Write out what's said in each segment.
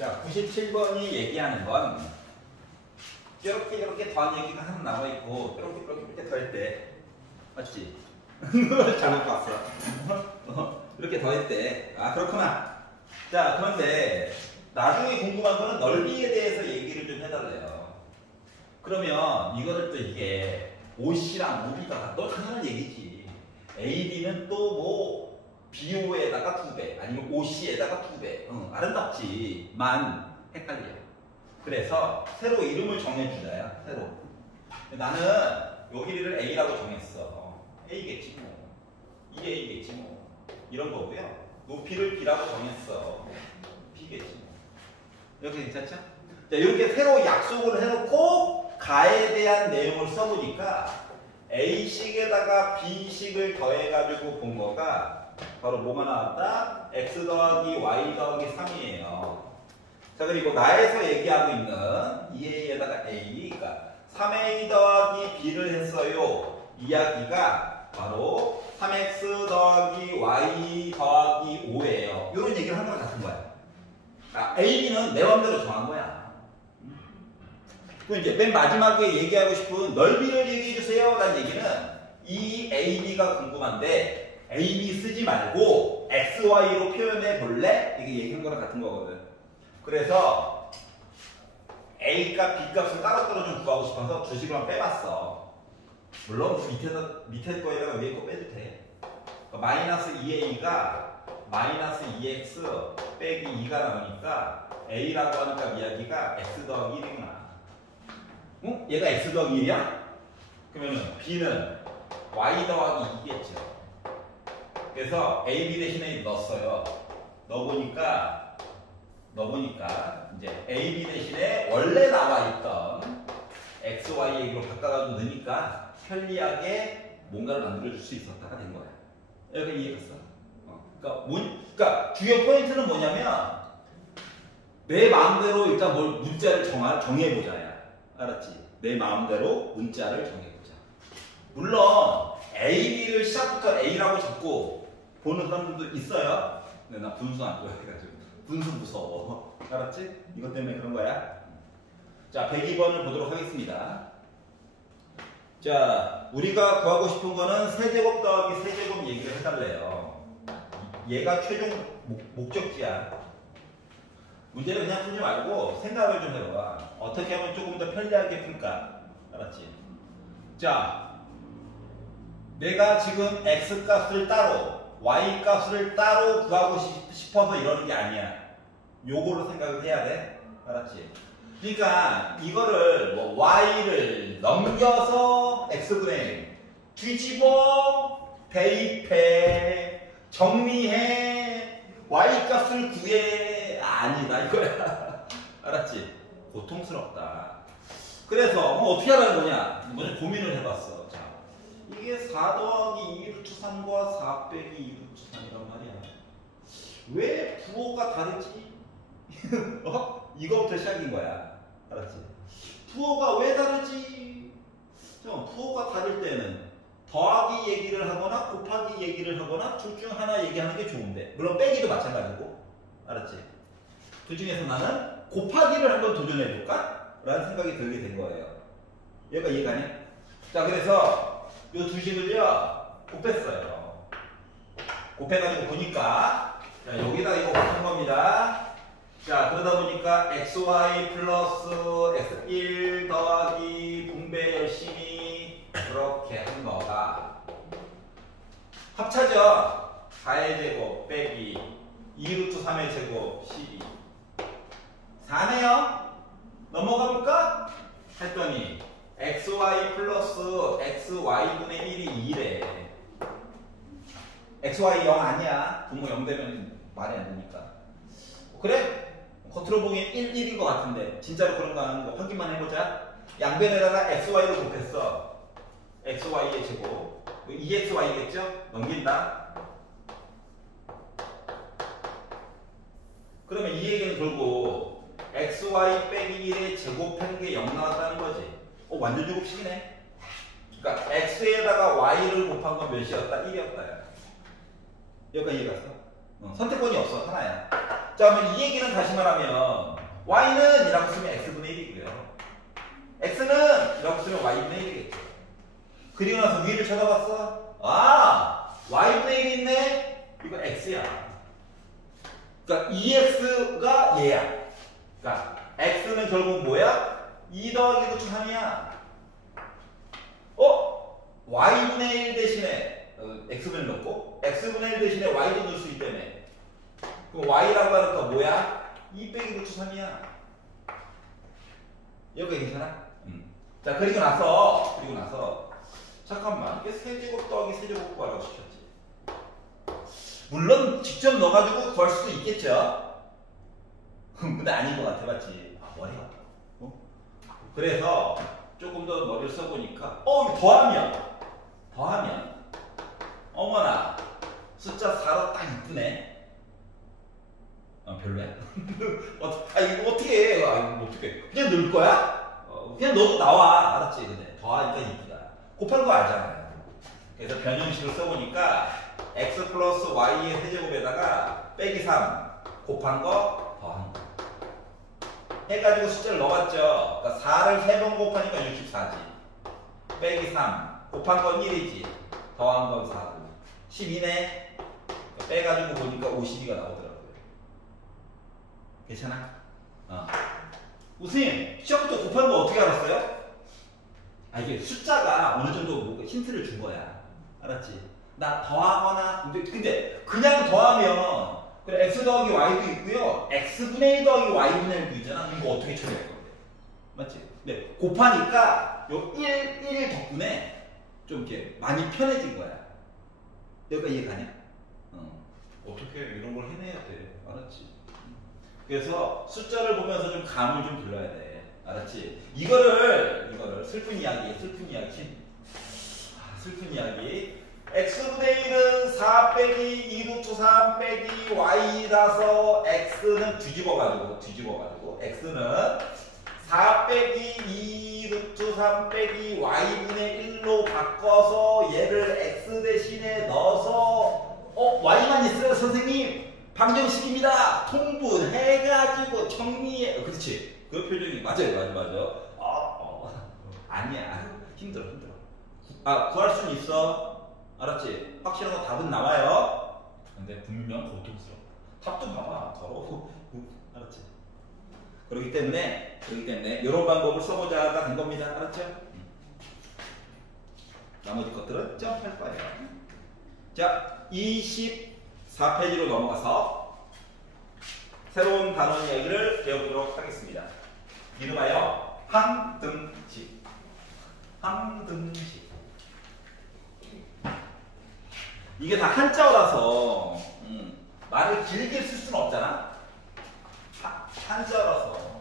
자, 97번이 얘기하는 건 이렇게 더한 얘기가 하나 나와 있고 이렇게 더할 때 맞지? 잘못 봤어. 이렇게 더할 때 아 그렇구나. 자, 그런데 나중에 궁금한 거는 넓이에 대해서 얘기를 좀 해달래요. 그러면 이거를 또 이게 OC랑 OB가 또 당연한 얘기지. AB는 또 뭐 BO에다가 2배 아니면 OC에다가 2배 아름답지만 헷갈려. 그래서 새로 이름을 정해주자야. 새로. 나는 요 길이를 A라고 정했어. A겠지 뭐. 이게 A겠지 뭐. 이런 거고요. 높이를 B라고 정했어. B겠지 뭐. 이렇게 괜찮죠? 자, 이렇게 새로 약속을 해놓고 가에 대한 내용을 써보니까 A식에다가 B식을 더해가지고 본 거가 바로 뭐가 나왔다? X 더하기 Y 더하기 3이에요. 자, 그리고 나에서 얘기하고 있는 2A에다가 A, 그러니까 3A 더하기 B를 했어요. 이야기가 바로 3X 더하기 Y 더하기 5예요. 이런 얘기를 한 거랑 같은 거야. 아, AB는 내 맘대로 정한 거야. 그럼 이제 맨 마지막에 얘기하고 싶은 넓이를 얘기해주세요 라는 얘기는 이 AB가 궁금한데 AB 쓰지 말고 XY로 표현해 볼래? 이게 얘기한 거랑 같은 거거든. 그래서 A값, B값을 따로따로 좀 구하고 싶어서 두 식으로 빼봤어. 물론 밑에 거에다가 위에 거 빼도 돼. 마이너스 2A가 마이너스 2X 빼기 2가 나오니까 A라고 하는 값 이야기가 X 더하기 1이구나. 응? 얘가 X 더하기 1이야? 그러면 B는 Y 더하기 2겠죠. 그래서 AB 대신에 넣었어요. 넣어보니까 이제 AB 대신에 원래 나와 있던 XY 얘기로 바꿔가지고 넣으니까 편리하게 뭔가를 만들어줄 수 있었다가 된 거야. 여기 이해했어? 그러니까 주요 포인트는 뭐냐면 내 마음대로 일단 문자를 정해보자야. 알았지? 내 마음대로 문자를 정해보자. 물론 A, B를 시작부터 A라고 잡고 보는 사람들도 있어요. 근데 나 분수 안 좋아해가지고 분수 무서워. 알았지? 이것 때문에 그런 거야. 자, 102번을 보도록 하겠습니다. 자, 우리가 구하고 싶은 거는 세제곱 더하기 세제곱 얘기를 해달래요. 얘가 최종 목적지야. 문제를 그냥 풀지 말고 생각을 좀 해봐. 어떻게 하면 조금 더 편리하게 풀까? 알았지? 자, 내가 지금 X값을 따로 Y값을 따로 구하고 싶어서 이러는 게 아니야. 요거로 생각을 해야 돼. 알았지? 그러니까 이거를 뭐 Y를 넘겨서 X분의 뒤집어 대입해 정리해 Y값을 구해 아니다 이거야. 알았지? 고통스럽다. 그래서 어떻게 하라는 거냐? 먼저 고민을 해봤어. 자, 이게 4 더하기 2루트 3과 4 빼기 2루트 3이란 말이야. 왜 부호가 다르지? 이거부터 시작인 거야. 알았지? 부호가 왜 다르지? 부호가 다를 때는 더하기 얘기를 하거나 곱하기 얘기를 하거나 둘 중 하나 얘기하는 게 좋은데 물론 빼기도 마찬가지고. 알았지? 그 중에서 나는 곱하기를 한번 도전해볼까? 라는 생각이 들게 된 거예요. 얘가 이해가냐? 자, 그래서 이 두 식을요 곱했어요. 곱해가지고 보니까 자, 여기다 이거 곱한 겁니다. 자, 그러다 보니까 XY 플러스 X1 더하기 분배 열심히 그렇게 한 거가 합차죠. 4의 제곱 빼기 2루트 3의 제곱 12 4네요. 넘어가 볼까? 했더니 XY 플러스 XY분의 1이 2래. XY 0 아니야. 분모 0 되면 말이 안 되니까. 그래? 겉으로 보기엔 1, 1인 것 같은데 진짜로 그런가 하는 거 확인만 해보자. 양변에다가 XY를 곱했어. XY의 제곱 2XY겠죠? 넘긴다. 그러면 이 얘기는 결국 XY 빼기 1의 제곱한 게 0 나왔다는 거지. 완전 제곱식이네. 그러니까 X에다가 Y를 곱한 건 몇이었다? 1이었다. 여기까지 이해갔어? 선택권이 없어. 하나야. 자, 그러면 이 얘기는 다시 말하면 y는 이라고 쓰면 x분의 1이고요. x는 이라고 쓰면 y분의 1이겠죠. 그리고 나서 위를 쳐다봤어. 아, y분의 1 있네. 이거 x야. 그러니까 2x가 얘야. 그러니까 x는 결국 뭐야? 2 더하기 3이야. y분의 1 대신에 x분의 1 넣고 x분의 1 대신에 y도 넣을 수 있기 때문에 그럼 y라고 하는 거 뭐야? 2 빼기 3이야. 여기 괜찮아? 자, 그리고 나서 잠깐만, 이게 세제곱 더하기 세제곱 구하라고 시켰지. 물론 직접 넣어가지고 구할 수도 있겠죠. 근데 아닌 것 같아, 맞지? 아, 머리가 그래서 조금 더 머리를 써보니까 더하면 어머나 숫자 4로 딱 이쁘네. 별로야. 이거 어떻게 해? 어떻게 그냥 넣을 거야? 그냥 넣어도 나와. 알았지? 근데 더하니까 이쁘다. 곱한 거 알잖아요. 그래서 변형식을 써보니까 x 플러스 y의 세제곱에다가 빼기 3 곱한 거 더한 거 해가지고 숫자를 넣어봤죠. 그러니까 4를 3번 곱하니까 64지. 빼기 3 곱한 건 1이지. 더한 건 4고 12네. 그러니까 빼가지고 보니까 52가 나오더라고요. 괜찮아? 선생님, 시험부터 곱하는 거 어떻게 알았어요? 이게 숫자가 어느 정도 뭔가 힌트를 준 거야. 알았지? 나 더하거나, 근데 그냥 더하면, 그래, x 더하기 y도 있고요. x분의 1 더하기 y분의 1도 있잖아. 이거 어떻게 처리할 건데? 맞지? 네, 곱하니까 요 1 덕분에 좀 이렇게 많이 편해진 거야. 여기가 이해가냐? 어떻게 이런 걸 해내야 돼. 알았지? 그래서 숫자를 보면서 좀 감을 좀 들러야 돼. 알았지? 이거를 슬픈 이야기. 슬픈 이야기. x분의 1은 4 빼기 2루트 3 빼기 y라서 x는 뒤집어가지고 x는 4 빼기 2루트 3 빼기 y분의 1로 바꿔서 얘를 x 대신에 넣어서 y만 있어요 선생님. 방정식입니다. 통분해가지고 정리해. 그렇지. 그 표정이 맞아요. 아니야. 힘들어. 구할 수는 있어. 알았지? 확실한 거 답은 나와요. 근데 분명 고통스러워. 답도 봐봐. 더러워. 알았지? 그렇기 때문에 이런 방법을 써보자가 된 겁니다. 알았죠? 나머지 것들은 점프할 거예요. 자, 24페이지로 넘어가서 새로운 단원 이야기를 배워보도록 하겠습니다. 이름하여 항등식. 이게 다 한자어라서 말을 길게 쓸 수는 없잖아. 한자어라서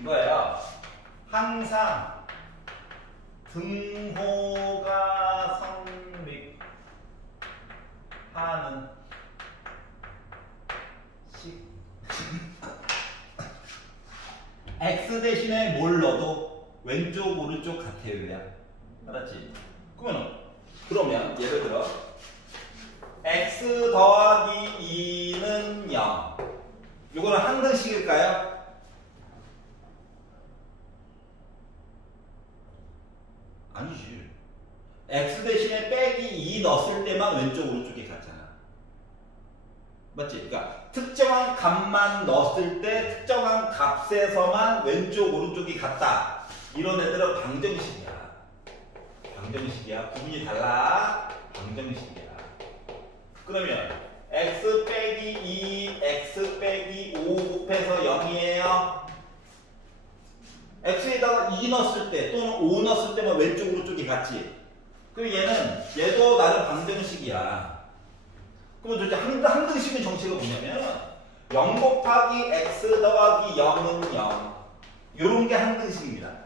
이거예요. 항상 등호가 성립하는 식. x 대신에 뭘 넣어도 왼쪽 오른쪽 같아요야. 알았지? 그러면 예를 들어 x 더하기 2는 0. 이거는 항등식일까요? 아니지. x 대신에 빼기 2 넣었을 때만 왼쪽 오른쪽이 같잖아. 맞지? 그러니까 특정한 값만 넣었을 때 특정한 값에서만 왼쪽 오른쪽이 같다. 이런 애들은 방정식이야. 구분이 달라. 방정식이야. 그러면 x 빼기 2, x 빼기 5 곱해서 0이에요. x에다가 2 넣었을 때 또는 5 넣었을 때만 왼쪽 오른쪽이 같지. 그럼 얘도 나름 방정식이야. 그러면 도대체 항등식의 정체가 뭐냐면 0 곱하기 x 더하기 0은 0. 요런 게 항등식입니다.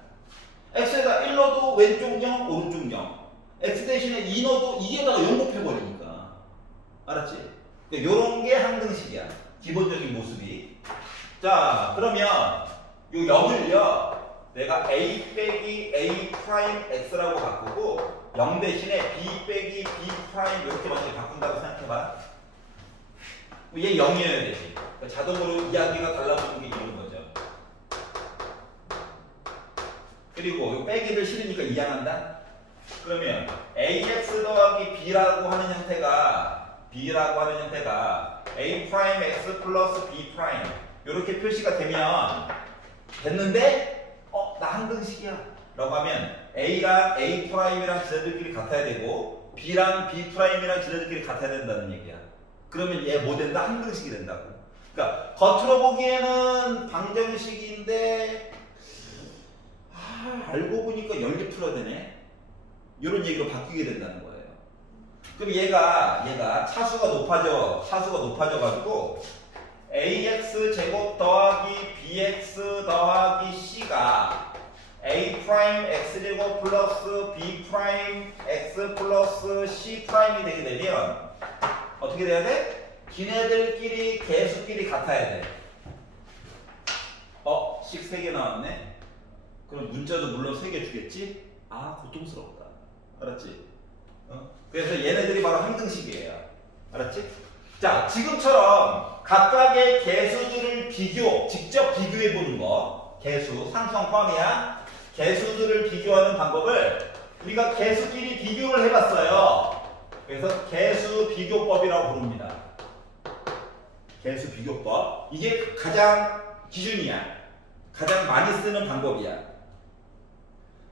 x에다 1 넣어도 왼쪽 0, 오른쪽 0. x 대신에 2 넣어도 2에다가 0 곱해버리니까. 알았지? 그러니까 요런 게 항등식이야. 기본적인 모습이. 자, 그러면 요 0을요 내가 a 빼기 a 프라임 x라고 바꾸고 0 대신에 B 빼기 B 프라임 이렇게 먼저 바꾼다고 생각해봐. 얘 0이어야 되지. 그러니까 자동으로 이야기가 달라지는 게 이런 거죠. 그리고 이 빼기를 싫으니까 이항한다. 그러면 AX 더하기 B라고 하는 형태가 A 프라임 X 플러스 B 프라임 이렇게 표시가 되면 됐는데 나 항등식이야 라고 하면 A랑 A 프라임이랑 지네들끼리 같아야 되고 B랑 B 프라임이랑 지네들끼리 같아야 된다는 얘기야. 그러면 얘 뭐 된다? 항등식이 된다고. 그러니까 겉으로 보기에는 방정식인데 알고 보니까 연립풀어야 되네. 이런 얘기로 바뀌게 된다는 거예요. 그럼 얘가 차수가 높아져가지고 ax 제곱 더하기 bx 더하기 c가 a 프라임 x 제곱 플러스 b 프라임 x 플러스 c 프라임이 되게 되면 어떻게 돼야 돼? 기네들끼리 개수끼리 같아야 돼. 식 3개 나왔네. 그럼 문자도 물론 3개 주겠지? 고통스럽다. 알았지? 그래서 얘네들이 바로 항등식이에요. 알았지? 자, 지금처럼 각각의 개수들을 직접 비교해 보는 거. 개수, 상수항 포함이야. 개수들을 비교하는 방법을 우리가 개수끼리 비교를 해봤어요. 그래서 개수 비교법이라고 부릅니다. 개수 비교법. 이게 가장 기준이야. 가장 많이 쓰는 방법이야.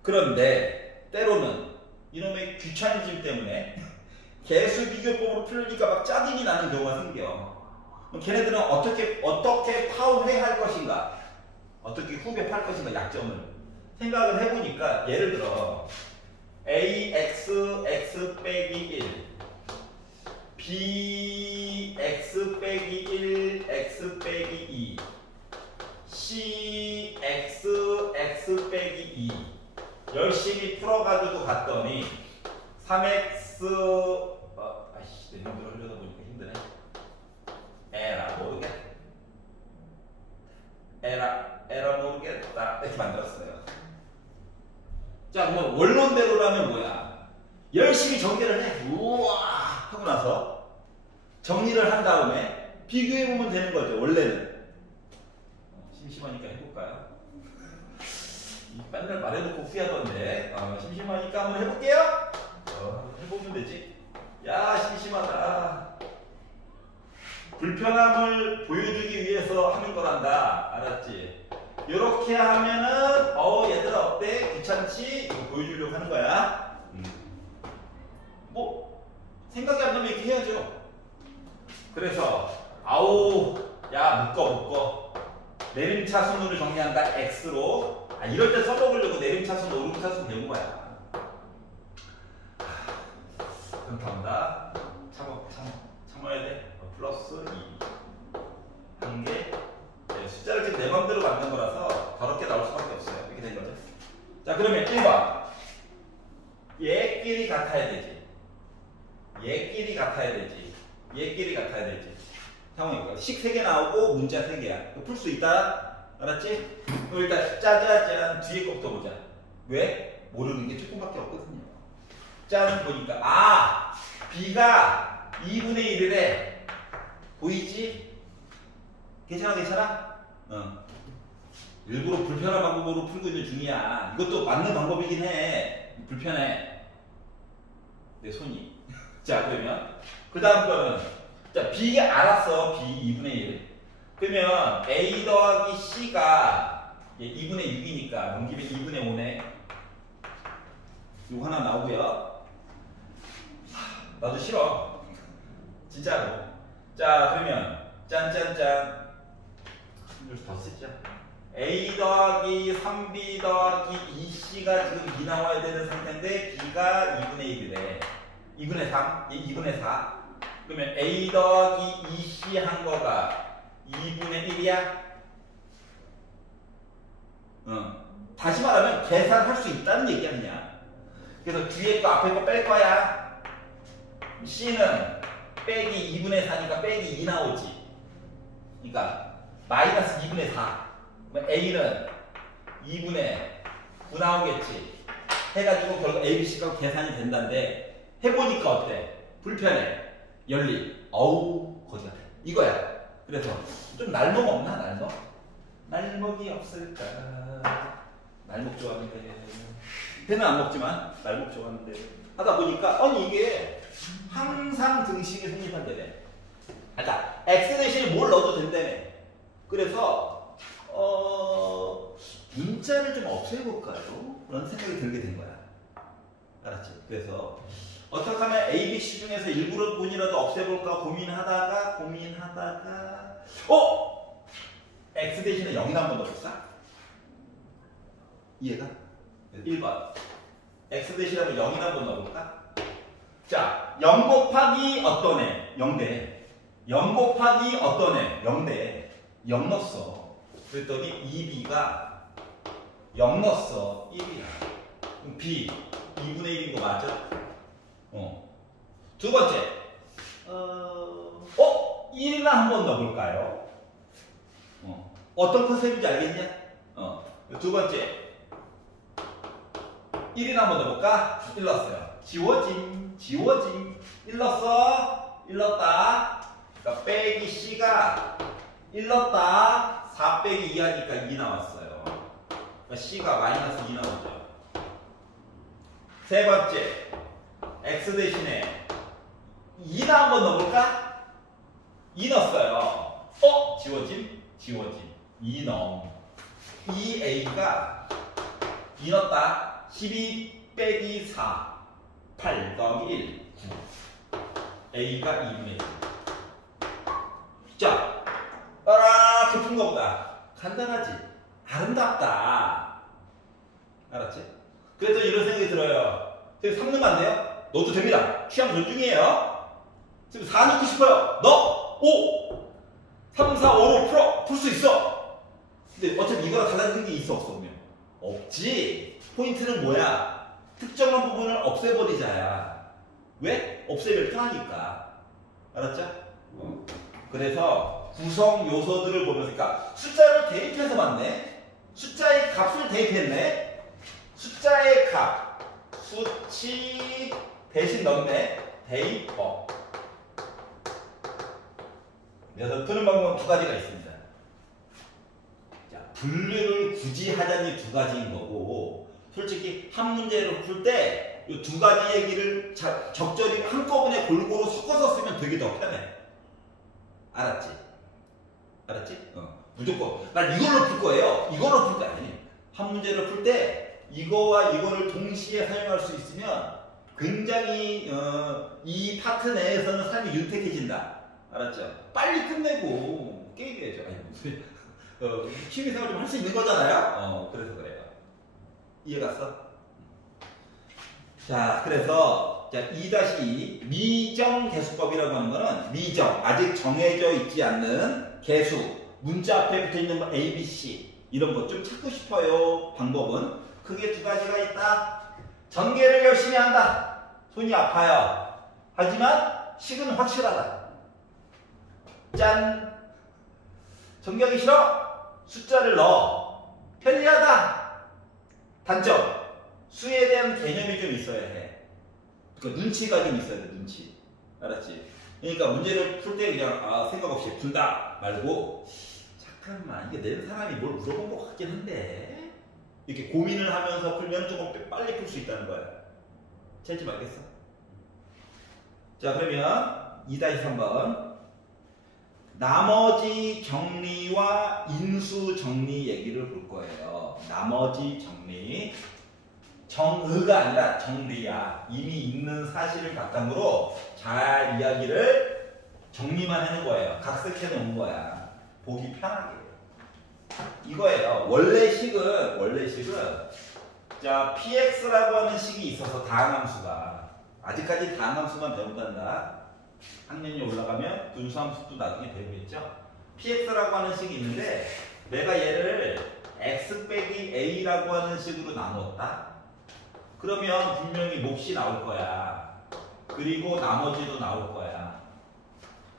그런데 때로는 이놈의 귀차니즘 때문에 개수 비교법으로 풀으니까 막 짜증이 나는 경우가 생겨. 그럼 걔네들은 어떻게 파괴할 것인가? 어떻게 후벼팔 것인가? 약점을 생각을 해보니까 예를 들어 ax x 빼기 1 b x 빼기 1 x 빼기 2 c x x 빼기 2 열심히 풀어가지고 봤더니 3x 내 눈으로 하려다 보니까 힘드네. 에라 모르겠다 이렇게 만들었어요. 자, 그럼 원론대로라면 뭐야? 열심히 정리를 해. 우와 하고 나서 정리를 한 다음에 비교해보면 되는 거죠. 원래는. 심심하니까 해볼까요? 맨날 말해놓고 후회하던데 심심하니까 한번 해볼게요. 해보면 되지. 야, 심심하다. 불편함을 보여주기 위해서 하는 거란다. 알았지? 요렇게 하면은 얘들아 어때? 귀찮지? 이거 보여주려고 하는 거야. 뭐 생각이 안 나면 이렇게 해야죠. 그래서 야 묶어 내림차순으로 정리한다. X로. 이럴 때 써먹으려고 내림차순, 오름차순 배운 거야. 그럼 다음다. 참아야 돼. 플러스 2. 한 개. 숫자를 지금 내 맘대로 만든 거라서 더럽게 나올 수밖에 없어요. 이렇게 된 거죠. 자, 그러면 1번. 얘끼리 같아야 되지. 상황이고. 식 3개 나오고 문자 3개야. 풀 수 있다. 알았지? 그럼 일단 짜자잔 뒤에 거부터 보자. 왜? 모르는 게 조금밖에 없거든요. 짠 보니까 B가 2분의 1이래. 보이지? 괜찮아? 일부러 불편한 방법으로 풀고 있는 중이야. 이것도 맞는 방법이긴 해. 불편해. 내 손이. 자, 그러면 그 다음 거는 자, B 알았어. B 2분의 1. 그러면 A 더하기 C가 2분의 6이니까 넘기면 2분의 5네. 이거 하나 나오고요. 나도 싫어. 진짜로. 자, 그러면 짠짠짠. 좀 더 쓰자. A 더하기 3B 더하기 2C가 지금 2 나와야 되는 상태인데 B가 2분의 1이래. 2분의 3, 2분의 4. 그러면 A 더하기 2C 한 거가 2분의 1이야? 다시 말하면 계산할 수 있다는 얘기 아니냐. 그래서 뒤에 거 앞에 거 뺄 거야. C는 빼기 2분의 4니까 빼기 2 나오지. 그러니까 마이너스 2분의 4. 그럼 A는 2분의 9 나오겠지. 해가지고 결국 ABC가 계산이 된다는데 해보니까 어때? 불편해. 열리. 어우 거지 같아. 이거야. 그래서 좀 날먹 없나? 날먹? 날먹이 없을까? 날먹 좋아하는데 배는 안 먹지만 날먹 좋아하는데 하다 보니까 아니 이게 항상 등식이 성립한다네. 자, x 대신에 뭘 넣어도 된다며. 그래서 문자를 좀 없애볼까요? 그런 생각이 들게 된 거야. 알았지? 그래서 어떻게 하면 A, B, C 중에서 일부러 분이라도 없애볼까 고민하다가 x 대신에 0이나 한번 넣어볼까? 이해가? 1번 x 대신에 0이나 한번 넣어볼까? 자, 0 곱하기 어떤 애? 0대 0 곱하기 어떤 애? 0대 0 넣었어. 그랬더니 2b가 0 넣었어. 1이야. 그럼 b 2분의 1인 거 맞아? 두 번째 1이나 한번 넣어볼까요? 어떤 컨셉인지 알겠냐? 두 번째 1이나 한번 넣어볼까? 1 넣었어요. 지워짐 1 넣었어. 1 넣었다. 그러니까 빼기 C가 1 넣었다. 4 빼기 2 하니까 2 나왔어요. 그러니까 C가 마이너스 2 나오죠. 세 번째 X 대신에 2나 한번 넣어볼까? 2 넣었어요. 지워짐 2 넣음. 2A가 2 넣었다. 12 빼기 4 8 더하기 1 9 A가 2분의 1. 자, 이렇게 푼 거보다 간단하지? 아름답다. 알았지? 그래서 이런 생각이 들어요. 지금 3 넣으면 안 돼요? 넣어도 됩니다. 취향 존중이에요. 지금 4 넣고 싶어요. 넣어! 5! 3, 4, 5로 풀어! 풀 수 있어! 근데 어차피 이거랑 달라지는 게 있어 없어 보면? 없지. 포인트는 뭐야? 특정한 부분을 없애버리자야. 왜? 없애면 편하니까. 알았죠? 그래서 구성 요소들을 보면서, 그러니까 숫자를 대입해서 맞네? 숫자의 값을 대입했네? 숫자의 값, 수치 대신 넣네? 대입법. 그래서 푸는 방법은 두 가지가 있습니다. 자, 분류를 굳이 하자니 두 가지인 거고, 솔직히 한 문제를 풀 때 이 두 가지 얘기를 적절히 한꺼번에 골고루 섞어서 쓰면 되게 더 편해. 알았지? 알았지? 무조건 난 이걸로 풀 거예요. 이걸로 풀 거 아니. 한 문제를 풀 때 이거와 이거를 동시에 사용할 수 있으면 굉장히 이 파트 내에서는 삶이 윤택해진다. 알았죠? 빨리 끝내고 게임해야죠. 아니 무슨 취미생활 좀 할 수 있는 거잖아요. 그래서 그래요. 이해갔어? 자, 그래서 2-2 미정 개수법이라고 하는 거는 미정, 아직 정해져 있지 않는 개수, 문자 앞에 붙어 있는 뭐 A, B, C 이런 거 좀 찾고 싶어요. 방법은 크게 두 가지가 있다. 전개를 열심히 한다. 손이 아파요. 하지만 식은 확실하다. 짠! 전개하기 싫어? 숫자를 넣어. 편리하다. 단점. 수에 대한 개념이 좀 있어야 해. 그러니까 눈치가 좀 있어야 돼. 눈치. 알았지? 그러니까 문제를 풀 때 그냥 생각 없이 푼다 말고 잠깐만 이게 내 사람이 뭘 물어본 것 같긴 한데 이렇게 고민을 하면서 풀면 조금 빨리 풀 수 있다는 거야. 찾지 말겠어? 자, 그러면 2-3번 나머지 정리와 인수 정리 얘기를 볼 거예요. 나머지 정리. 정의가 아니라 정리야. 이미 있는 사실을 바탕으로 잘 이야기를 정리만 해놓은 거예요. 각색해 놓은 거야. 보기 편하게. 이거예요. 원래 식은 자, px라고 하는 식이 있어서 다항함수가 아직까지 다항함수만 배운단다. 학년이 올라가면 분수함수도 나중에 배우겠죠. px라고 하는 식이 있는데 내가 얘를 x 빼기 a라고 하는 식으로 나누었다. 그러면 분명히 몫이 나올 거야. 그리고 나머지도 나올 거야.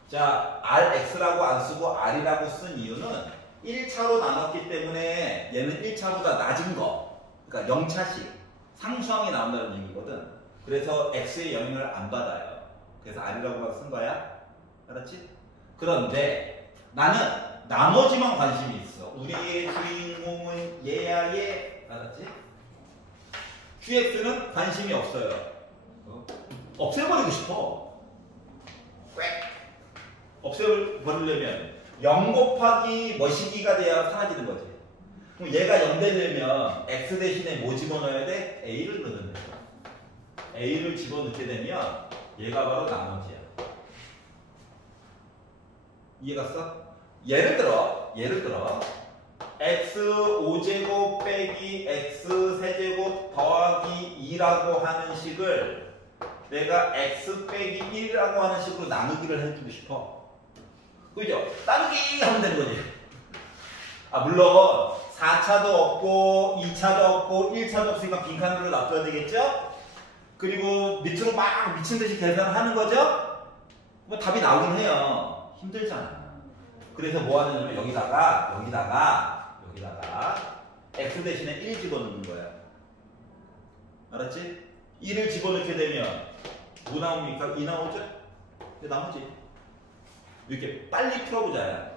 자, rx라고 안 쓰고 r이라고 쓴 이유는 1차로 나눴기 때문에 얘는 1차보다 낮은 거. 그러니까 0차식. 상수항이 나온다는 얘기거든. 그래서 x의 영향을 안 받아요. 그래서 R이라고 쓴 거야. 알았지? 그런데 나는 나머지만 관심이 있어. 우리의 주인공은 얘야 얘. 알았지? QX는 관심이 없어요. 없애버리고 싶어. 없애버리려면 0 곱하기 뭐시기가 돼야 사라지는 거지. 그럼 얘가 0 되려면 x 대신에 뭐 집어넣어야 돼? a를 넣는 거야. a를 집어넣게 되면 얘가 바로 나머지야. 이해갔어? 예를 들어 x 5제곱 빼기 x 세제곱 더하기 2라고 하는 식을 내가 x 빼기 1이라고 하는 식으로 나누기를 해주고 싶어. 그죠? 나누기 하면 되는 거지. 아, 물론 4차도 없고 2차도 없고 1차도 없으니까 빈칸으로 놔둬야 되겠죠? 그리고 밑으로 막 미친듯이 계산을 하는 거죠? 뭐 답이 나오긴 해요. 힘들잖아. 그래서 뭐 하느냐면 여기다가 x 대신에 1 집어넣는 거야. 알았지? 1을 집어넣게 되면 뭐 나옵니까? 2 나오죠? 나머지 이렇게 빨리 풀어보자.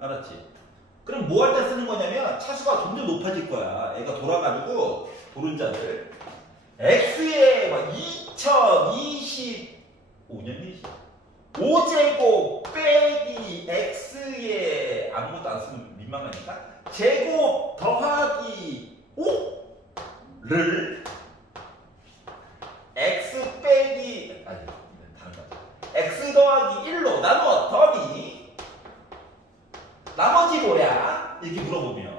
알았지? 그럼 뭐 할 때 쓰는 거냐면 차수가 점점 높아질 거야. 애가 돌아가지고 도른자들 x에 2025년이지 5제곱 빼기 x에 아무것도 안 쓰면 민망하니까 제곱 더하기 5를 x 빼기 다른 거 x 더하기 1로 나누어 더하기 나머지 뭐야? 이렇게 물어보면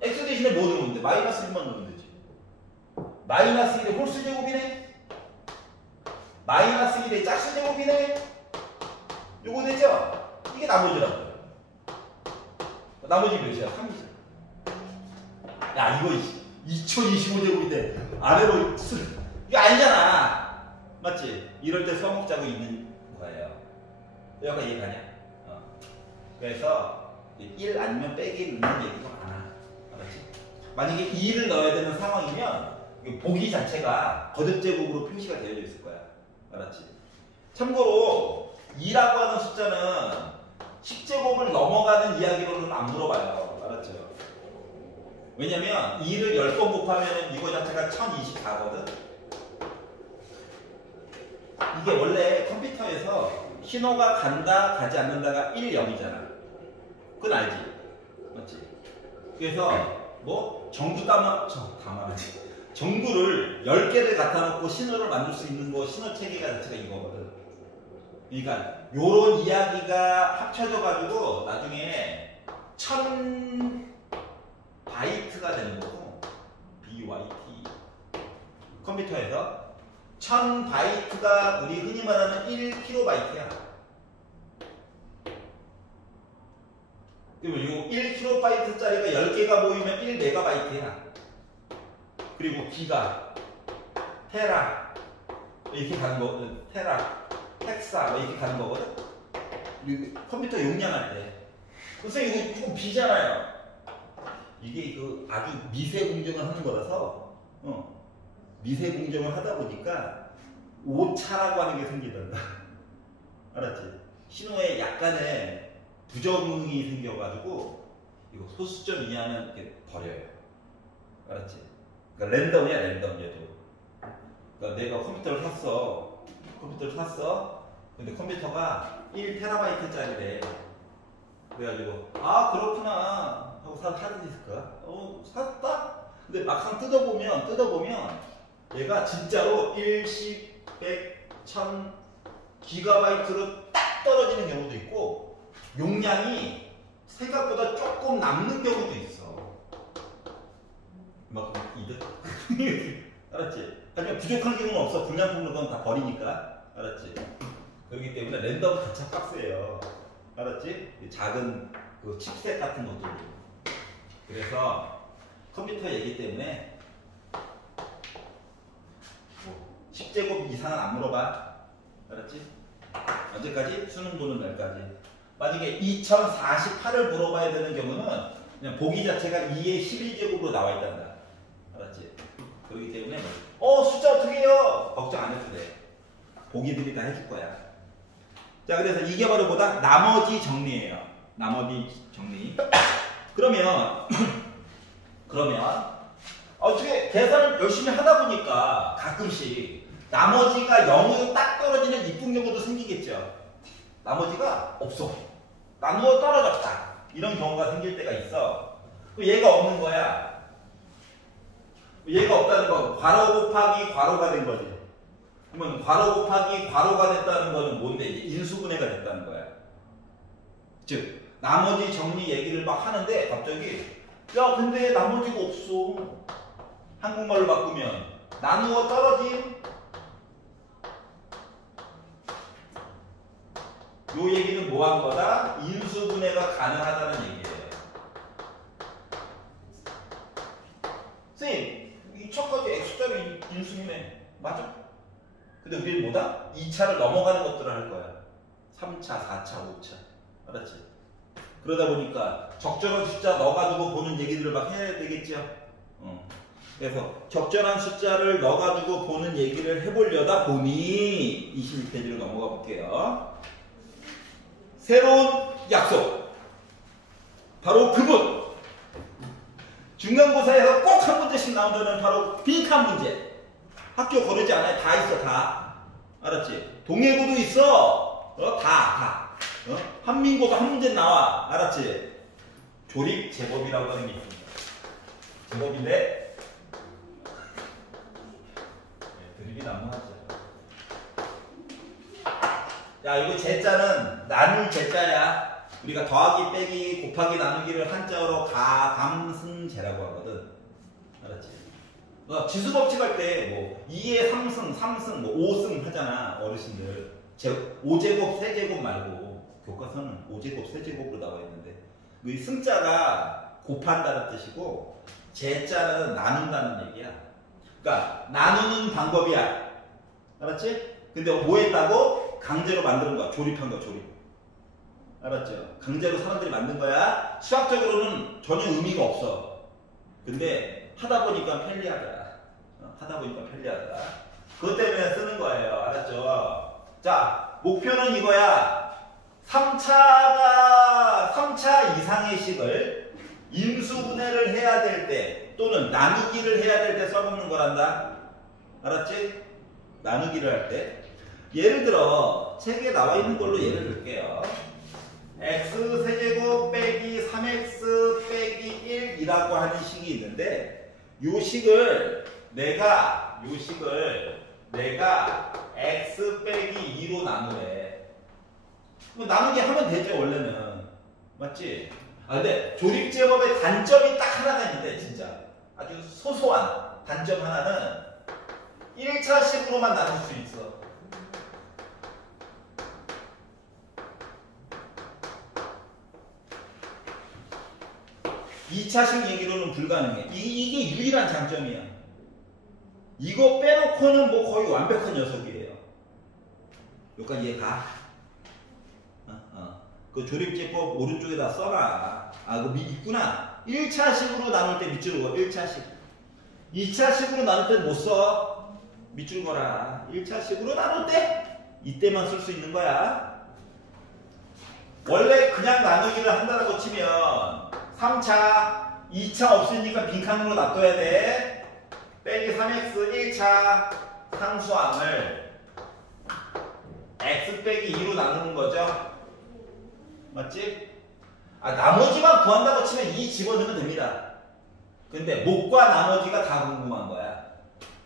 x 대신에 뭐 넣으면 돼? 마이너스 1만 넣으면 되지. 마이너스 1의 홀수제곱이네. 마이너스 1의 짝수제곱이네. 요거 되죠? 이게 나머지라고요. 나머지 몇이야? 3이죠. 야, 이거 2025제곱인데 아래로 이거 아니잖아. 맞지? 이럴 때 써먹자고 있는 거예요. 여기가 이해가냐? 그래서 1 아니면 빼기 넣는 얘기가 많아. 알았지? 만약에 2를 넣어야 되는 상황이면 보기 자체가 거듭제곱으로 표시가 되어져 있을 거야. 알았지? 참고로 2라고 하는 숫자는 10제곱을 넘어가는 이야기로는 안 물어봐요. 알았죠? 왜냐면 2를 10번 곱하면 이거 자체가 1024거든? 이게 원래 컴퓨터에서 신호가 간다, 가지 않는다가 1, 0이잖아. 그건 알지? 맞지? 그래서 뭐 전구 담아야지. 전구를 10개를 갖다 놓고 신호를 만들 수 있는 거 신호 체계가 자체가 이거거든. 그러니까 요런 이야기가 합쳐져 가지고 나중에 1000바이트가 되는 거고 BYT 컴퓨터에서 1000바이트가 우리 흔히 말하는 1kb야. 그리고 요 1kb짜리가 10개가 모이면 1MB야. 그리고 기가, 테라 이렇게 가는 거, 테라, 헥사 이렇게 가는 거거든. 컴퓨터 용량할 때. 그래서 이거 조금 비잖아요. 이게 그 아주 미세 공정을 하는 거라서 미세 공정을 하다 보니까 오차라고 하는 게 생기던가. 알았지? 신호에 약간의 부정이 생겨가지고 이거 소수점 이하면 이렇게 버려요. 알았지? 그러니까 랜덤이야, 랜덤 얘도. 그러니까 내가 컴퓨터를 샀어. 근데 컴퓨터가 1TB짜리래. 그래가지고 아 그렇구나 하고 사도 있을 거야. 샀다? 근데 막상 뜯어보면 얘가 진짜로 1, 10, 100, 1000 기가바이트로 딱 떨어지는 경우도 있고 용량이 생각보다 조금 남는 경우도 있어. 막 이득? 알았지? 하지만 부족한 경우는 없어. 불량품으로 그건 다 버리니까. 알았지? 그렇기 때문에 랜덤 가차 박스예요. 알았지? 작은 그 칩셋 같은 것들. 그래서 컴퓨터 얘기 때문에 뭐 10제곱 이상은 안 물어봐. 알았지? 언제까지? 수능 보는 날까지. 만약에 2048을 물어봐야 되는 경우는 그냥 보기 자체가 2의 11제곱으로 나와 있단다. 알았지? 알았지? 그렇기 때문에 숫자 어떻게 해요? 걱정 안 해도 돼. 보기들이 다 해줄 거야. 자, 그래서 이게 바로 뭐다? 나머지 정리예요. 나머지 정리. 그러면 어떻게 계산을 열심히 하다 보니까 가끔씩 나머지가 0으로 딱 떨어지는 이쁜 경우도 생기겠죠. 나머지가 없어. 나누어 떨어졌다. 이런 경우가 생길 때가 있어. 얘가 없는 거야. 얘가 없다는 건 괄호 곱하기 괄호가 된 거지. 그러면 괄호 곱하기 괄호가 됐다는 거는 뭔데? 인수분해가 됐다는 거야. 즉 나머지 정리 얘기를 막 하는데 갑자기 야 근데 나머지가 없어. 한국말로 바꾸면 나누어 떨어짐. 요 얘기는 뭐 한 거다? 인수분해가 가능하다는 얘기예요. 선생님, 이 첫 가지 X자를 인수분해 맞아? 근데 우리는 뭐다? 2차를 넘어가는 것들을 할 거야. 3차, 4차, 5차. 알았지? 그러다 보니까 적절한 숫자 넣어가지고 보는 얘기들을 막 해야 되겠죠? 그래서 적절한 숫자를 넣어가지고 보는 얘기를 해보려다 보니 26페이지로 넘어가 볼게요. 새로운 약속. 바로 그분. 중간고사에서 꼭 한 문제씩 나온다는 바로 빈칸 문제. 학교 거르지 않아요. 다 있어, 다. 알았지? 동해고도 있어. 다. 한민고도 한 문제 나와. 알았지? 조립 제법이라고 하는 게 있습니다. 제법인데, 드립이 난무하죠. 야, 이거 제자는 나눌 제자야. 우리가 더하기, 빼기, 곱하기, 나누기를 한자어로 가감승제라고 하거든. 알았지? 지수법칙 할 때 뭐 2의 3승, 3승, 뭐 5승 하잖아. 어르신들. 5제곱, 세제곱 말고 교과서는 5제곱, 세제곱으로 나와 있는데 이 승자가 곱한다는 뜻이고 제자는 나눈다는 얘기야. 그러니까 나누는 방법이야. 알았지? 근데 뭐 했다고? 강제로 만드는 거야. 조립한 거야, 조립. 알았죠? 강제로 사람들이 만든 거야. 수학적으로는 전혀 의미가 없어. 근데 하다 보니까 편리하다. 하다 보니까 편리하다. 그것 때문에 쓰는 거예요. 알았죠? 자, 목표는 이거야. 3차 이상의 식을 인수분해를 해야 될 때 또는 나누기를 해야 될 때 써먹는 거란다. 알았지? 나누기를 할 때. 예를 들어 책에 나와 있는 걸로 예를 들게요. x 세제곱 빼기 3x 빼기 1이라고 하는 식이 있는데 요 식을 내가 x 빼기 2로 나누래. 뭐 나누기 하면 되죠 원래는. 맞지? 근데 조립제법의 단점이 딱 하나가 있는데 진짜 아주 소소한 단점 하나는 1차식으로만 나눌 수 있어. 2차식 얘기로는 불가능해. 이게 유일한 장점이야. 이거 빼놓고는 뭐 거의 완벽한 녀석이에요. 여기까지 이해 가? 그 조립제법 오른쪽에다 써라. 그거 있구나. 1차식으로 나눌 때 밑줄 그어. 1차식. 2차식으로 나눌 때 못 써. 밑줄 거라. 1차식으로 나눌 때 이때만 쓸 수 있는 거야. 원래 그냥 나누기를 한다고 치면 3차, 2차 없으니까 빈칸으로 놔둬야 돼. 빼기 3x 1차 상수항을 x 빼기 2로 나누는 거죠. 맞지? 나머지만 구한다고 치면 2 집어넣으면 됩니다. 근데 목과 나머지가 다 궁금한 거야.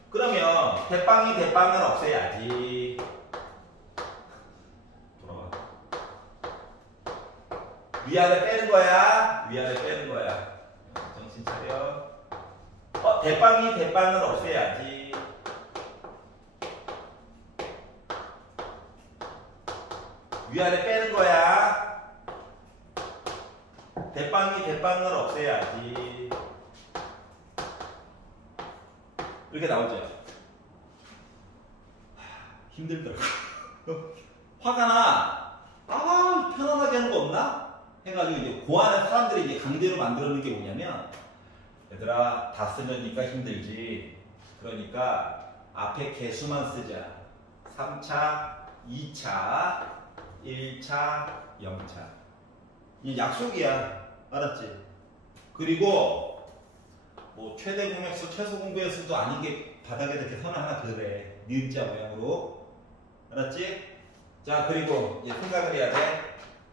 그러면 대빵이 대빵을 없애야지. 위아래 빼는 거야. 위아래 빼는 거야. 정신 차려. 대빵이 대빵을 없애야지. 위아래 빼는 거야. 대빵이 대빵을 없애야지. 이렇게 나오죠. 힘들더라고. 화가 나. 편안하게 하는 거 없나? 해가지고 이제 그 안에 사람들이 이제 강제로 만들어놓은 게 뭐냐면 얘들아, 다 쓰려니까 힘들지. 그러니까 앞에 개수만 쓰자. 3차, 2차, 1차, 0차. 이 약속이야. 알았지? 그리고 뭐 최대 공약수, 최소 공배수도 아닌 게 바닥에 이렇게 선을 하나 그래. 니은자 모양으로. 알았지? 자, 그리고 이제 생각을 해야 돼.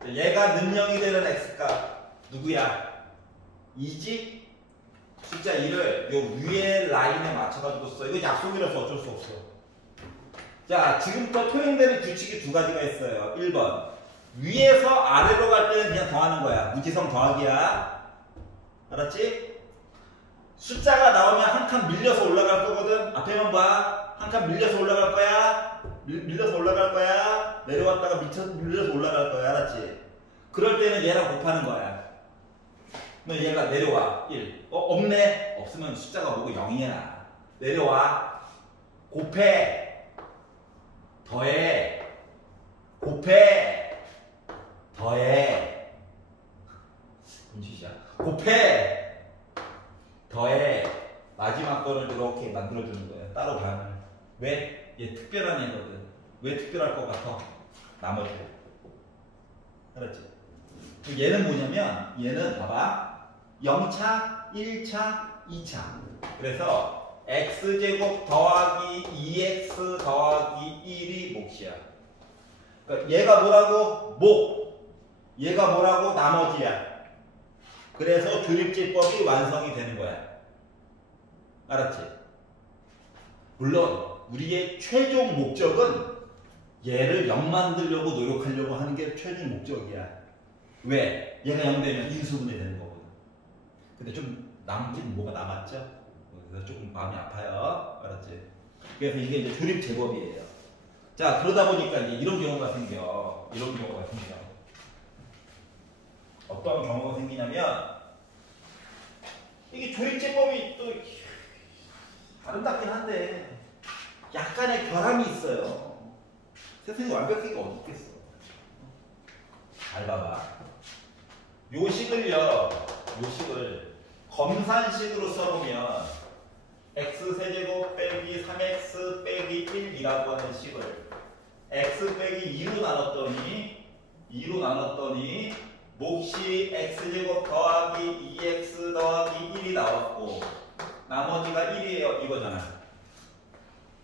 얘가 능령이 되는 x값 누구야? 2지? 숫자 2를 요 위에 라인에 맞춰가지고 써. 이거 약속이라서 어쩔 수 없어. 자, 지금부터 통용되는 규칙이 두 가지가 있어요. 1번. 위에서 아래로 갈 때는 그냥 더하는 거야. 무지성 더하기야. 알았지? 숫자가 나오면 한 칸 밀려서 올라갈 거거든. 앞에만 봐. 한 칸 밀려서 올라갈 거야. 밀려서 올라갈 거야. 내려왔다가 밀려서 올라갈 거야. 알았지? 그럴 때는 얘랑 곱하는 거야. 그러면 얘가 내려와. 1. 없네? 없으면 숫자가 뭐고 0이야. 내려와. 곱해. 더해. 곱해. 더해. 무슨 짓이야? 곱해. 더해. 마지막 거를 이렇게 만들어주는 거야. 따로 반을. 왜? 얘 특별한 애거든. 왜 특별할 것 같아? 나머지. 알았지? 얘는 뭐냐면, 얘는 봐봐. 0차, 1차, 2차. 그래서 x제곱 더하기 2x 더하기 1이 몫이야. 그러니까 얘가 뭐라고? 목. 얘가 뭐라고? 나머지야. 그래서 조립제법이 완성이 되는 거야. 알았지? 물론 우리의 최종 목적은 얘를 0 만들려고 노력하려고 하는 게 최종 목적이야. 왜? 얘가 0 되면 인수분해 되는 거거든. 근데 좀 남긴 뭐가 남았죠? 그래서 조금 마음이 아파요. 알았지? 그래서 이게 이제 조립제법이에요. 자, 그러다 보니까 이제 이런 경우가 생겨. 이런 경우가 생겨. 어떤 경우가 생기냐면, 이게 조립제법이 또 아름답긴 한데, 약간의 결함이 있어요. 세상에 완벽하게 어디 있겠어. 잘 봐봐. 요 식을요, 검산식으로 써보면, x세제곱 빼기 3x 빼기 1이라고 하는 식을 x 빼기 2로 나눴더니 몫이 x제곱 더하기 2x 더하기 1이 나왔고 나머지가 1이에요. 이거잖아.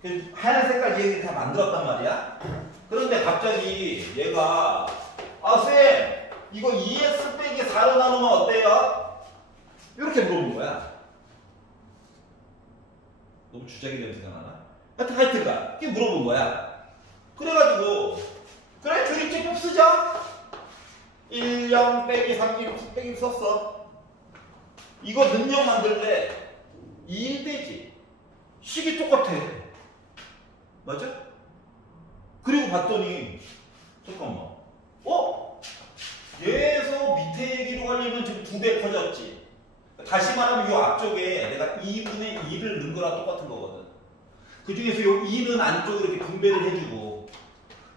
그 하얀 색깔 얘기 다 만들었단 말이야. 그런데 갑자기 얘가 쌤 이거 2x 빼기 4로 나누면 어때요? 이렇게 물어본 거야. 너무 주작이 냄새가 나나? 하여튼가 이게 물어본 거야. 그래가지고 그래 조립제법 쓰자. 1, 0 빼기 3, 1 빼기 썼어. 이거 능력 만들 때 2일 되지. 식이 똑같아. 맞아? 그리고 봤더니 잠깐만. 얘에서 밑에 얘기로 하려면 지금 2배 커졌지. 다시 말하면 이 앞쪽에 내가 2분의 2를 넣은 거랑 똑같은 거거든. 그 중에서 이 2는 안쪽으로 이렇게 분배를 해주고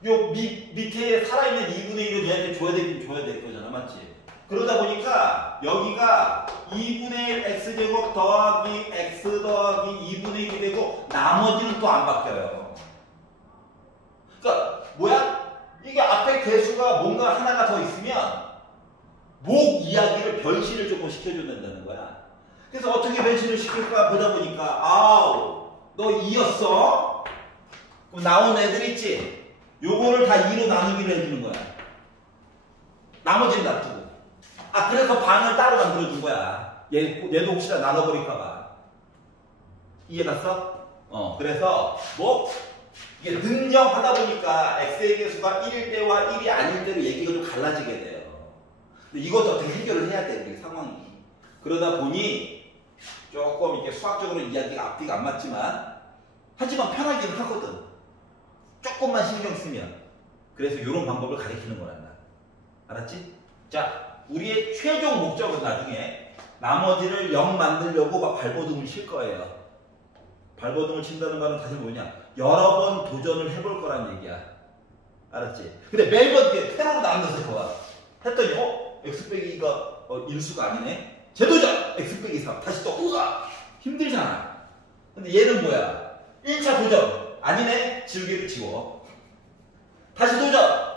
요 밑에 살아있는 2분의 1을 얘한테 줘야 될 거잖아. 맞지? 그러다 보니까 여기가 2분의 1 x제곱 더하기 x 더하기 2분의 1이 되고 나머지는 또 안 바뀌어요. 그러니까 뭐야? 이게 앞에 개수가 뭔가 하나가 더 있으면 목 이야기를 변신을 조금 시켜줘야 된다는 거야. 그래서 어떻게 변신을 시킬까 보다 보니까 너 2였어? 그럼 나온 애들 있지? 요거를 다 2로 나누기로 해주는 거야. 나머지는 놔두고. 그래서 방을 따로 만들어준 거야. 얘도 혹시나 나눠버릴까봐. 이해갔어? 그래서 이게 능력하다 보니까 x의 개수가 1일 때와 1이 아닐 때로 얘기가 좀 갈라지게 돼요. 근데 이것도 어떻게 해결을 해야 돼, 우리 상황이. 그러다 보니 조금 이렇게 수학적으로 이야기가 앞뒤가 안 맞지만 하지만 편하긴 하거든. 조금만 신경 쓰면. 그래서 이런 방법을 가리키는 거란다. 알았지? 자, 우리의 최종 목적은 나중에 나머지를 0 만들려고 막 발버둥을 칠 거예요. 발버둥을 친다는 말은 사실 뭐냐? 여러 번 도전을 해볼 거란 얘기야. 알았지? 근데 매번 이렇게 테러로 나눠서 좋아. 했더니 x 빼기가 인수가 아니네? 재도전! x 빼기 3. 다시 또 우와! 힘들잖아. 근데 얘는 뭐야? 1차 도전. 아니네? 지우개를 지워. 다시 도전!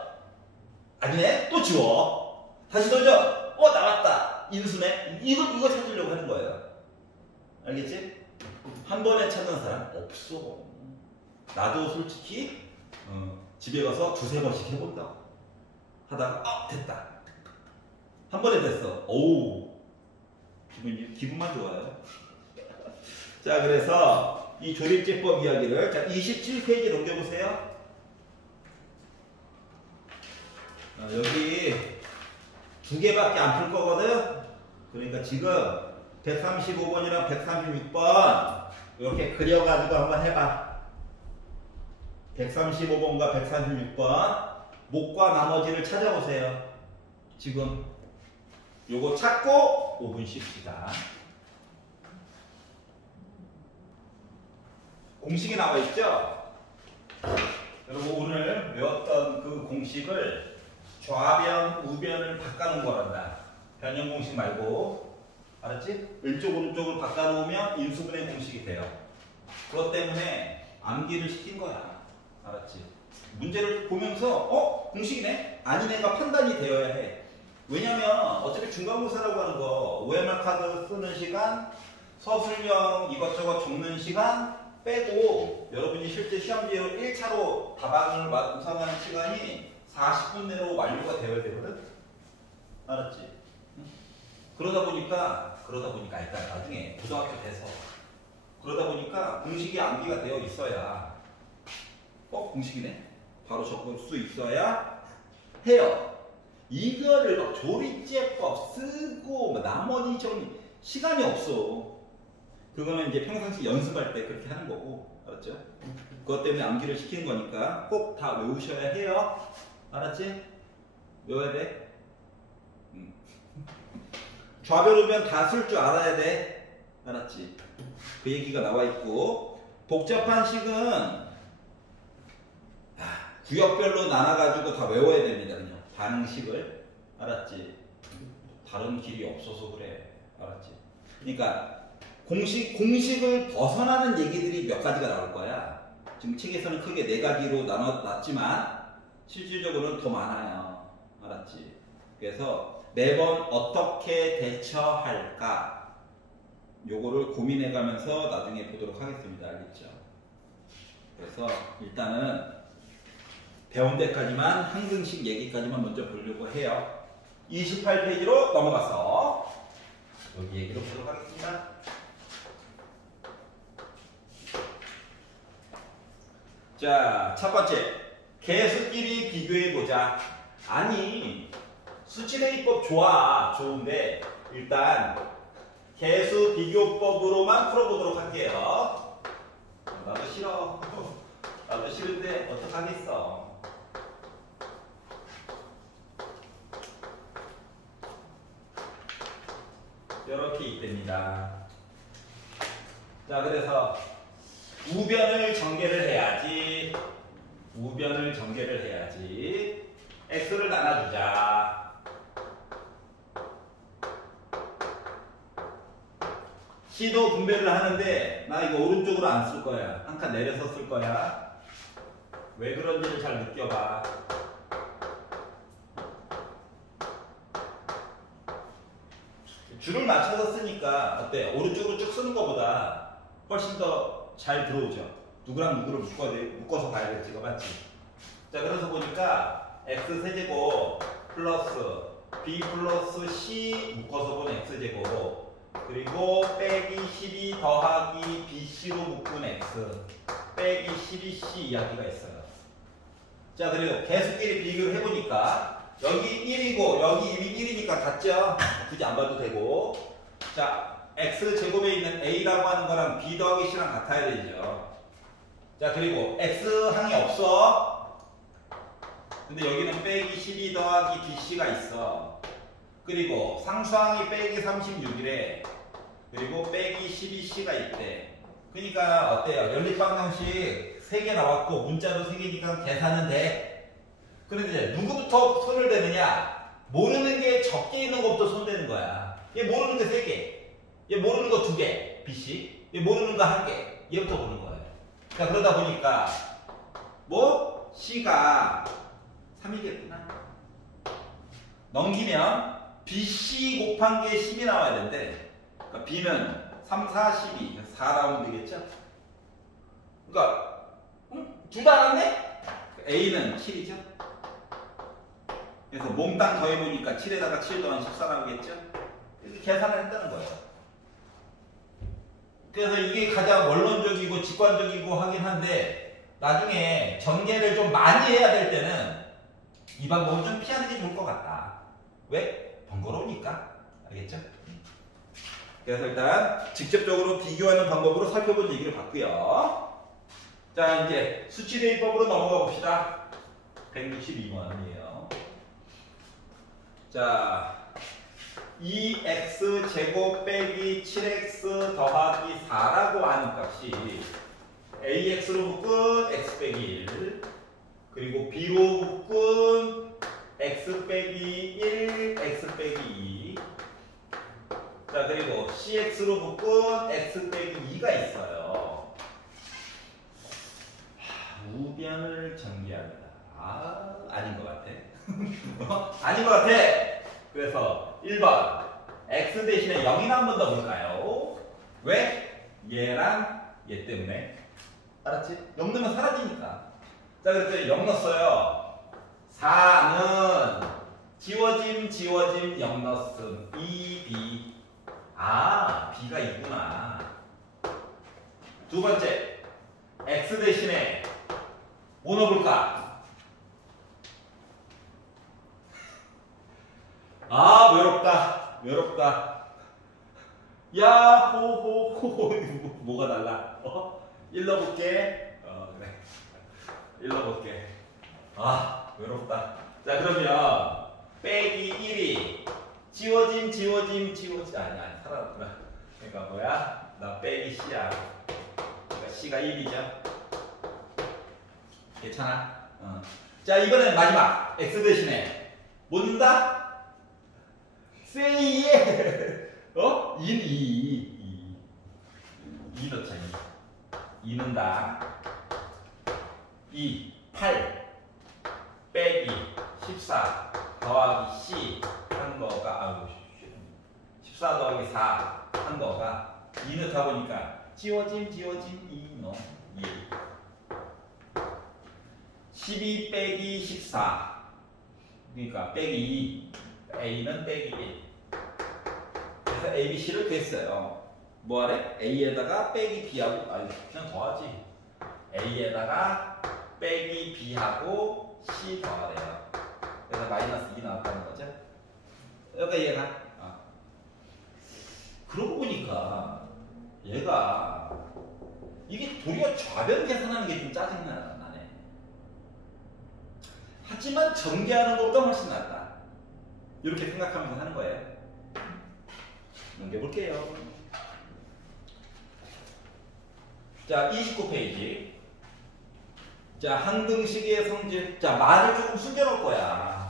아니네? 또 지워. 다시 도전! 나왔다. 인수네? 이거 찾으려고 하는 거예요. 알겠지? 한 번에 찾는 사람 없어. 나도 솔직히 집에 가서 두세 번씩 해본다. 하다가 됐다. 한 번에 됐어. 오우. 기분만 좋아요. 자, 그래서 이 조립제법 이야기를 자 27페이지 넘겨보세요. 여기 두 개밖에 안 풀 거거든. 그러니까 지금 135번이랑 136번 이렇게 그려가지고 한번 해봐. 135번과 136번 목과 나머지를 찾아보세요. 지금 요거 찾고 5분 쉽시다. 공식이 나와 있죠? 여러분 오늘 외웠던 그 공식을 좌변, 우변을 바꿔놓은 거란다. 변형 공식 말고. 알았지? 왼쪽, 오른쪽을 바꿔놓으면 인수분해 공식이 돼요. 그것 때문에 암기를 시킨 거야. 알았지? 문제를 보면서 공식이네? 아니네가 판단이 되어야 해. 왜냐면 어차피 중간고사라고 하는 거 OMR 카드 쓰는 시간, 서술형 이것저것 적는 시간 빼고 여러분이 실제 시험지로 1차로 답안을 완성하는 시간이 40분 내로 완료가 되어야 되거든? 알았지? 그러다 보니까 일단 나중에 고등학교 돼서 그러다 보니까 공식이 암기가 되어 있어야 공식이네? 바로 적을 수 있어야 해요. 이거를 막 조립제법 쓰고 나머지 정리 시간이 없어. 그거는 이제 평상시 연습할 때 그렇게 하는 거고. 알았죠? 그것 때문에 암기를 시키는 거니까 꼭 다 외우셔야 해요. 알았지? 외워야 돼. 좌변 우변 다 쓸 줄 알아야 돼. 알았지? 그 얘기가 나와 있고 복잡한 식은 구역별로 나눠가지고 다 외워야 됩니다. 그냥 반응식을. 알았지? 다른 길이 없어서 그래. 알았지? 그러니까 공식을 벗어나는 얘기들이 몇 가지가 나올 거야. 지금 책에서는 크게 4가지로 나눠놨지만 실질적으로는 더 많아요. 알았지? 그래서 매번 어떻게 대처할까 요거를 고민해 가면서 나중에 보도록 하겠습니다. 알겠죠? 그래서 일단은 배운 데까지만 항등식 얘기까지만 먼저 보려고 해요. 28페이지로 넘어가서 여기 얘기를 보도록 하겠습니다. 자, 첫 번째 개수끼리 비교해보자. 아니 수치대입법 좋은데 일단 개수 비교법으로만 풀어보도록 할게요. 나도 싫어. 나도 싫은데 어떡하겠어. 이렇게 있답니다. 자, 그래서 우변을 전개를 해야지. x를 나눠주자. c도 분배를 하는데 나 이거 오른쪽으로 안 쓸 거야. 한 칸 내려서 쓸 거야. 왜 그런지를 잘 느껴봐. 줄을 맞춰서 쓰니까 어때? 오른쪽으로 쭉 쓰는 것보다 훨씬 더 잘 들어오죠. 누구랑 누구를 묶어서 봐야겠지. 이거 맞지? 자, 그래서 보니까 x세제곱 플러스 b 플러스 c 묶어서 본 x제곱 그리고 빼기 12 더하기 bc로 묶은 x 빼기 12c 이야기가 있어요. 자, 그리고 개수끼리 비교를 해보니까 여기 1이고 여기 이미 1이니까 같죠? 굳이 안 봐도 되고. 자, x제곱에 있는 a라고 하는 거랑 b 더하기 c랑 같아야 되죠. 자, 그리고 x항이 없어. 근데 여기는 빼기 12 더하기 bc가 있어. 그리고 상수항이 빼기 36이래. 그리고 빼기 12c가 있대. 그러니까 어때요? 연립방정식 3개 나왔고 문자로 3개니까 계산은 돼. 그런데 이제 누구부터 손을 대느냐? 모르는 게 적게 있는 것부터 손대는 거야. 얘 모르는 거 3개. 얘 모르는 거 2개. BC. 얘 모르는 거 1개. 얘부터 보는 거예요. 자, 그러다 보니까 뭐 C가 3이겠구나. 넘기면 BC 곱한 게 10이 나와야 되는데, 그러니까 B는 3, 4, 12. 4 나오면 되겠죠? 그러니까 둘 다 알았네? A는 7이죠? 그래서 몽땅 더해보니까 7에다가 7 더한 14 나오겠죠? 이렇게 계산을 했다는 거예요. 그래서 이게 가장 원론적이고 직관적이고 하긴 한데, 나중에 전개를 좀 많이 해야 될 때는 이 방법은 좀 피하는 게 좋을 것 같다. 왜? 번거로우니까. 알겠죠? 그래서 일단 직접적으로 비교하는 방법으로 살펴본 얘기를 봤고요. 자, 이제 수치대입법으로 넘어가 봅시다. 162번이에요. 자, 2x 제곱 빼기 7x 더하기 4라고 하는 값이 ax로 묶은 x 빼기 1, 그리고 b로 묶은 x 빼기 1, x 빼기 2, 자, 그리고 cx로 묶은 x 빼기 2가 있어요. 우변을 전개합니다. 아닌 것 같아. 아닌 것 같아. 그래서 1번 x 대신에 0이나 한 번 더 볼까요? 왜? 얘랑 얘 때문에. 알았지? 0 넣으면 사라지니까. 자, 그랬더니 0 넣었어요. 4는 지워짐 0 넣었음. 2b. b가 있구나. 두 번째, x 대신에 뭐 넣어볼까? 외롭다. 야호호호. 뭐가 달라? 1 넣어볼게. 그래. 1 넣어볼게. 외롭다. 자, 그러면 빼기 1이 지워짐. 아니, 살아났구나. 그러니까 뭐야? 나 빼기 C야. 그러니까 C가 1이죠. 괜찮아? 자, 이번엔 마지막. X 대신에 뭐 넣는다? 세이에 2 넣자. 2 넣는다. 8 빼기 14 더하기 C 한 거가 14 더하기 4 한 거가 2 넣다 보니까 지워짐 2 넣어. 12 빼기 14 그러니까 빼기 2 A는 빼기 1. 그래서 A, B, C를 구했어요. 뭐 하래? A에다가 빼기 B하고 그냥 더하지. A에다가 빼기 B하고 C 더하래요. 그래서 마이너스 2 나왔다는 거죠. 여기가 얘가. 그러고 보니까 얘가 이게 도리어 좌변 계산하는 게 좀 짜증나네. 하지만 전개하는 것보다 훨씬 낫다. 이렇게 생각하면서 하는 거예요. 넘겨볼게요. 자, 29페이지. 자, 항등식의 성질. 자, 말을 조금 숨겨놓을 거야.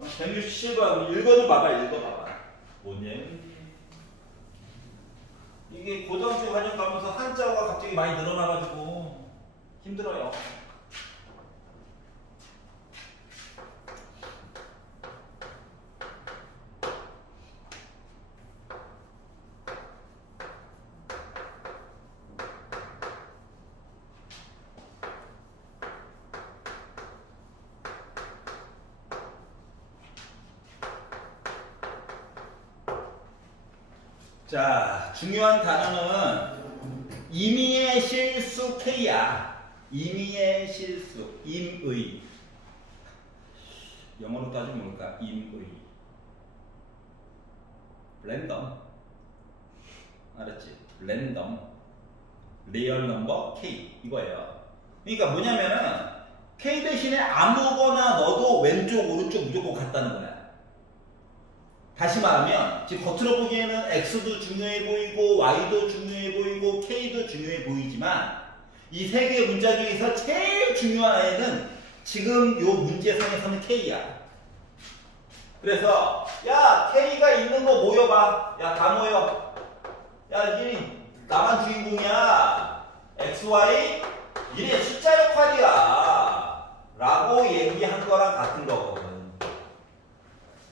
167번 읽어봐봐. 뭐냐? 이게 고등학교 관련 가면서 한자어가 갑자기 많이 늘어나가지고 힘들어요. 자, 중요한 단어는 임의의 실수 K야. 임의의 실수, 임의. 영어로 따지면 뭘까? 임의. 랜덤. 알았지? 랜덤. 리얼 넘버 K. 이거예요. 그러니까 뭐냐면은 K 대신에 아무거나 넣어도 왼쪽, 오른쪽 무조건 같다는 거야. 다시 말하면 지금 겉으로 보기에는 X도 중요해 보이고 Y도 중요해 보이고 K도 중요해 보이지만 이 세 개의 문자 중에서 제일 중요한 애는 지금 요 문제상에서는 K야. 그래서 야 K가 있는 거 모여봐. 야 다 모여. 야 이 나만 주인공이야. XY 이게 숫자 역할이야. 라고 얘기한 거랑 같은 거거든.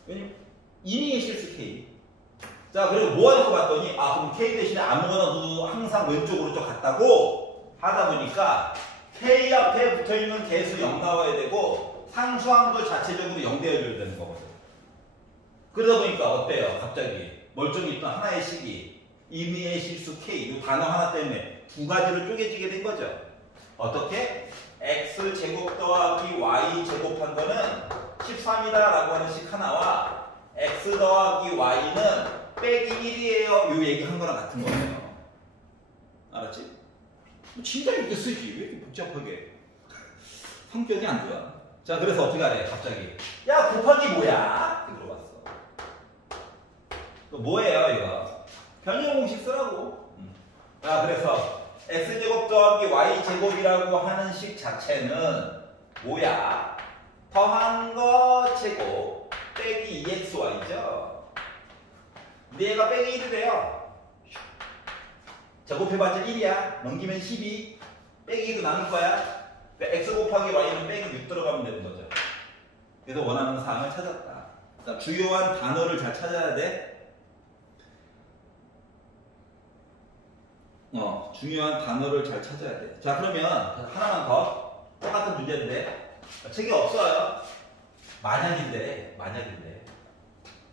왜냐면 이미 실수 K. 자 그리고 뭐 할 거 봤더니 아 그럼 K 대신에 아무거나 넣어도 항상 왼쪽으로 좀 갔다고 하다 보니까 K 앞에 붙어있는 개수 0 나와야 되고 상수항도 자체적으로 0 되어줘야 되는 거거든. 그러다 보니까 어때요? 갑자기 멀쩡히 있던 하나의 식이 임의의 실수 K 이 단어 하나 때문에 두 가지로 쪼개지게 된 거죠. 어떻게? X제곱 더하기 Y제곱한 거는 13이다 라고 하는 식 하나와 X 더하기 Y는 빼기 1이에요. 요 얘기 한 거랑 같은 거예요. 알았지? 진짜 이렇게 쓰지. 왜 이렇게 복잡하게. 성격이 안 좋아. 자, 그래서 어떻게 하래? 갑자기. 야, 곱하기 뭐야? 이렇게 물어봤어. 또 뭐예요, 이거? 변형 공식 쓰라고. 자, 그래서 X제곱 더하기 Y제곱이라고 하는 식 자체는 뭐야? 더한 거 제곱 빼기 2xy죠. 근데 얘가 빼기 1이래요. 제곱해봤자 1이야. 넘기면 12. 빼기 2도 나눌 거야. 그러니까 x 곱하기 y는 빼기 6 들어가면 되는 거죠. 그래서 원하는 사항을 찾았다. 자, 주요한 단어를 잘 찾아야 돼. 중요한 단어를 잘 찾아야 돼. 자, 그러면 하나만 더. 똑같은 문제인데 책이 없어요. 만약인데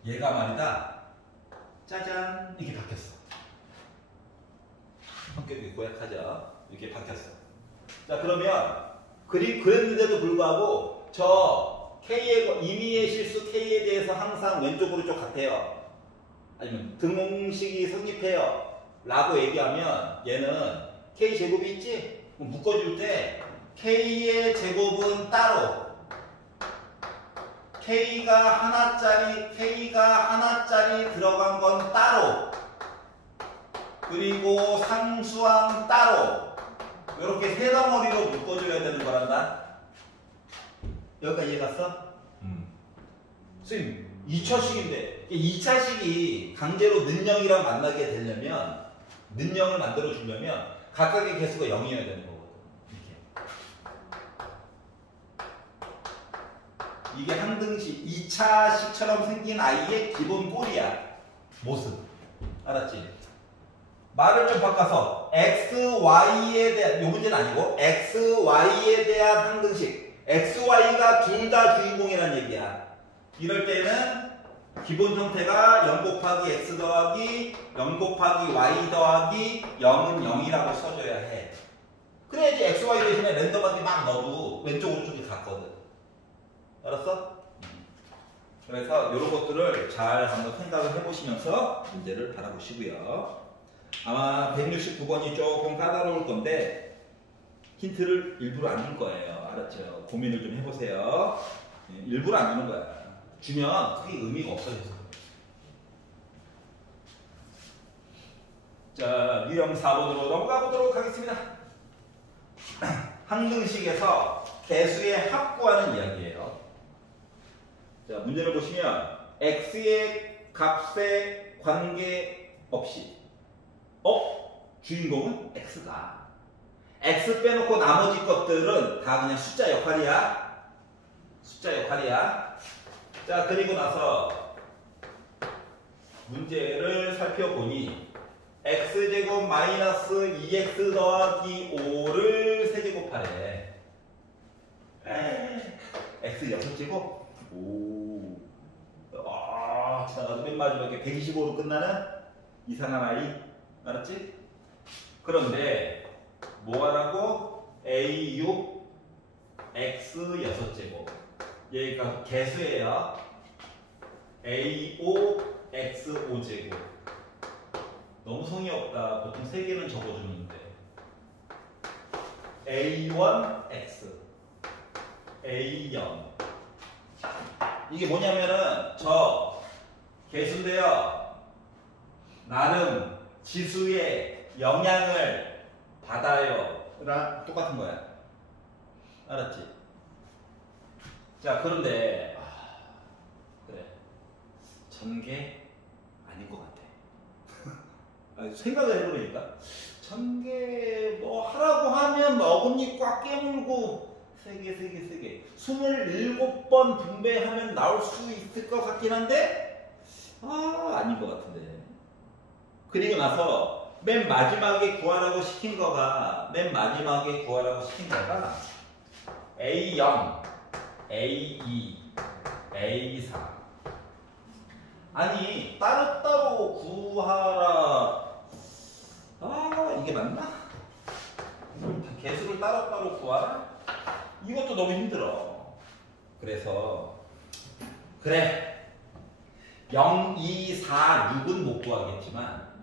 얘가 말이다. 짜잔 이렇게 바뀌었어. 성격이 고약하죠. 이렇게 바뀌었어. 자 그러면 그랬는데도 불구하고 저 K의 임의의 실수 K에 대해서 항상 왼쪽으로 쭉 같아요. 아니면 등공식이 성립해요. 라고 얘기하면 얘는 K제곱이 있지? 그럼 묶어줄 때 K의 제곱은 따로 K가 하나짜리 들어간 건 따로 그리고 상수항 따로 이렇게 세 덩어리로 묶어줘야 되는 거란다. 여기까지 이해 갔어? 선생님 2차식인데 2차식이 강제로 는영이랑 만나게 되려면 는영을 만들어 주려면 각각의 개수가 0이어야 되는 거거든. 이게 항등식 2차식처럼 생긴 아이의 기본 꼴이야. 모습. 알았지? 말을 좀 바꿔서 x, y에 대한 요 문제는 아니고 x, y에 대한 항등식 x, y가 둘 다 주인공이라는 얘기야. 이럴 때는 기본 형태가 0 곱하기 x 더하기 0 곱하기 y 더하기 0은 0이라고 써줘야 해. 그래야지 x, y 대신에 랜덤하게 막 넣어도 왼쪽으로 쪽이 갔거든. 알았어? 그래서 이런 것들을 잘 한번 생각을 해보시면서 문제를 바라보시고요. 아마 169번이 조금 까다로울 건데 힌트를 일부러 안 줄 거예요. 알았죠? 고민을 좀 해보세요. 일부러 안 주는 거야. 주면 크게 의미가 없어져서. 자, 유형 4번으로 넘어가 보도록 하겠습니다. 항등식에서 개수의 합 구하는 이야기예요. 자, 문제를 보시면 x의 값에 관계없이 주인공은 x가 x 빼놓고 나머지 것들은 다 그냥 숫자 역할이야. 자, 그리고 나서 문제를 살펴보니 x제곱 마이너스 2x 더하기 5를 세제곱하래. x 6제곱? 오. 지나가서 맨 마지막에 125로 끝나는 이상한 아이. 알았지? 그런데 뭐 하라고? a6 x 6제곱. 얘가 개수예요. a5 x 5제곱. 너무 성의 없다. 보통 3개는 적어주는데 a1 x a0 이게 뭐냐면은 저 개수인데요. 나름 지수의 영향을 받아요. 랑 똑같은 거야. 알았지? 자, 그런데 그래. 1000개 아닌 것 같아. 생각을 해보니까 1000개 뭐 하라고 하면 어금니 꽉 깨물고 3개 27번 분배하면 나올 수 있을 것 같긴 한데 아닌 것 같은데. 그리고 나서 맨 마지막에 구하라고 시킨 거가 A0, A2, A4. 아니 따로따로 구하라. 이게 맞나? 개수를 따로따로 구하라? 이것도 너무 힘들어. 그래서 그래 0, 2, 4, 6은 못 구하겠지만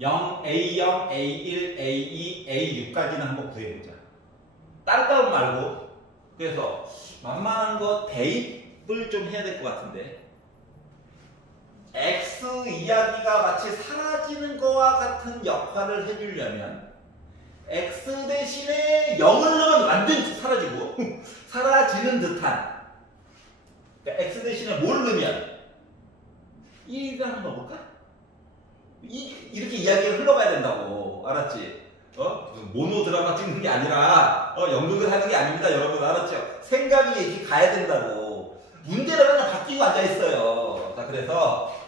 0, A0, A1, A2, A6까지는 한번 구해보자. 따로따로 말고. 그래서 만만한 거 대입을 좀 해야 될 것 같은데 X 이야기가 마치 사라지는 거와 같은 역할을 해주려면 X 대신에 0을 넣으면 완전 사라지고 사라지는 듯한 그러니까 X 대신에 뭘 넣으면 1을 한번 넣어볼까? 이렇게 이야기가 흘러가야 된다고. 알았지? 모노 드라마 찍는 게 아니라 연극을 하는 게 아닙니다 여러분. 알았죠? 생각이 이렇게 가야 된다고. 문제를 그냥 바뀌고 앉아있어요. 자 그래서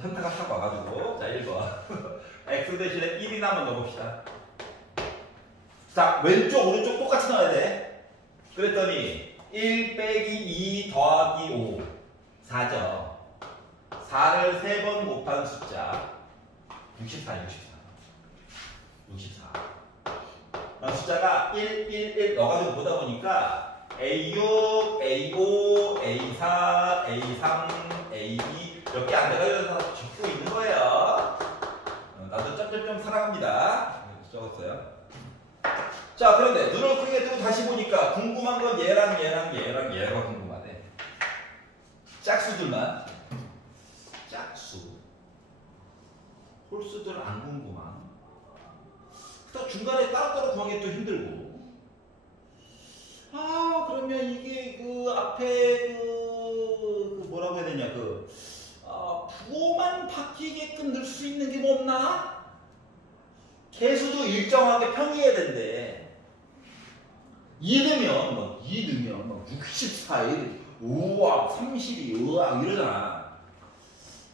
현타가 확 와가지고 자 1번 X 대신에 1이나 한번 넣어봅시다. 자 왼쪽 오른쪽 똑같이 넣어야 돼. 그랬더니 1 빼기 2 더하기 5 4죠. 4를 3번 곱한 숫자 64 숫자가 1, 1, 1 넣어가지고 보다 보니까 A6, A5, A4, A3, A2 몇 개 안 돼가지고 적고 있는 거예요. 나도 점점점 사랑합니다. 적었어요. 자 그런데 눈을 크게 뜨고 다시 보니까 궁금한 건 얘랑 궁금하네. 짝수들만. 짝수. 홀수들 안 궁금한. 그다음 중간에 따로따로 구하기 또 힘들고. 그러면 이게 그 앞에 그 뭐라고 해야 되냐 부호만 바뀌게끔 넣을 수 있는 게 뭐 없나? 개수도 일정하게 평이해야 된대. 2 넣으면 64일, 우와 32, 우와 이러잖아.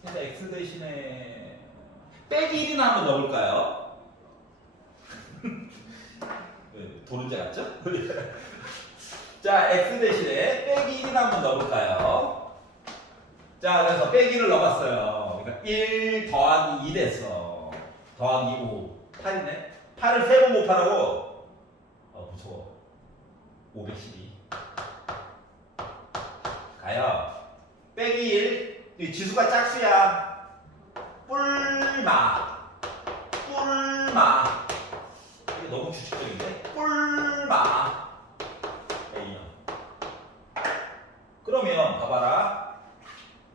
그래서 X 대신에 빼기 1이나 한번 넣어볼까요? 도른자 같죠? 자, X 대신에 빼기 1이나 한번 넣어볼까요? 자, 그래서 빼기를 넣어봤어요. 그러니까 1 더하기 2 됐어. 더하기 5. 8이네? 8을 3번 곱하라고? 무서워. 512. 가요. 빼기 1. 이 지수가 짝수야. 뿔마. 이게 너무 규칙적인데? 뿔마. A형. 그러면 봐봐라.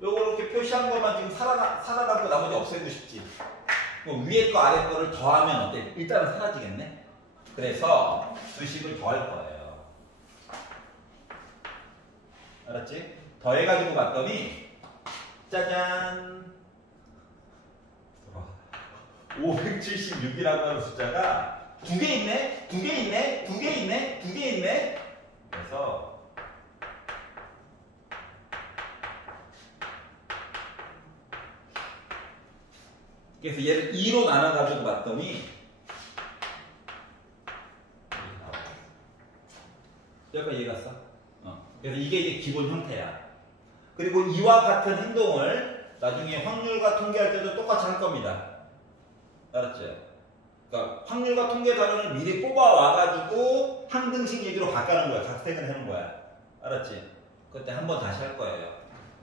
요거 이렇게 표시한 것만 지금 살아가고 나머지 없애고 싶지. 위에 거 아래 거를 더하면 어때? 일단은 사라지겠네? 그래서 수식을 더할 거예요. 알았지? 더해가지고 봤더니 짜잔 576이라고 하는 숫자가 2개 있네? 그래서 얘를 2로 나눠가지고 봤더니 여기까지 이해갔어? 그래서 이게 기본 형태야. 그리고 이와 같은 행동을 나중에 확률과 통계할 때도 똑같이 할 겁니다. 알았죠? 그러니까 확률과 통계 단원을 미리 뽑아와가지고 항등식 얘기로 바꿔는 거야. 각색을 해놓은 거야. 알았지? 그때 한 번 다시 할 거예요.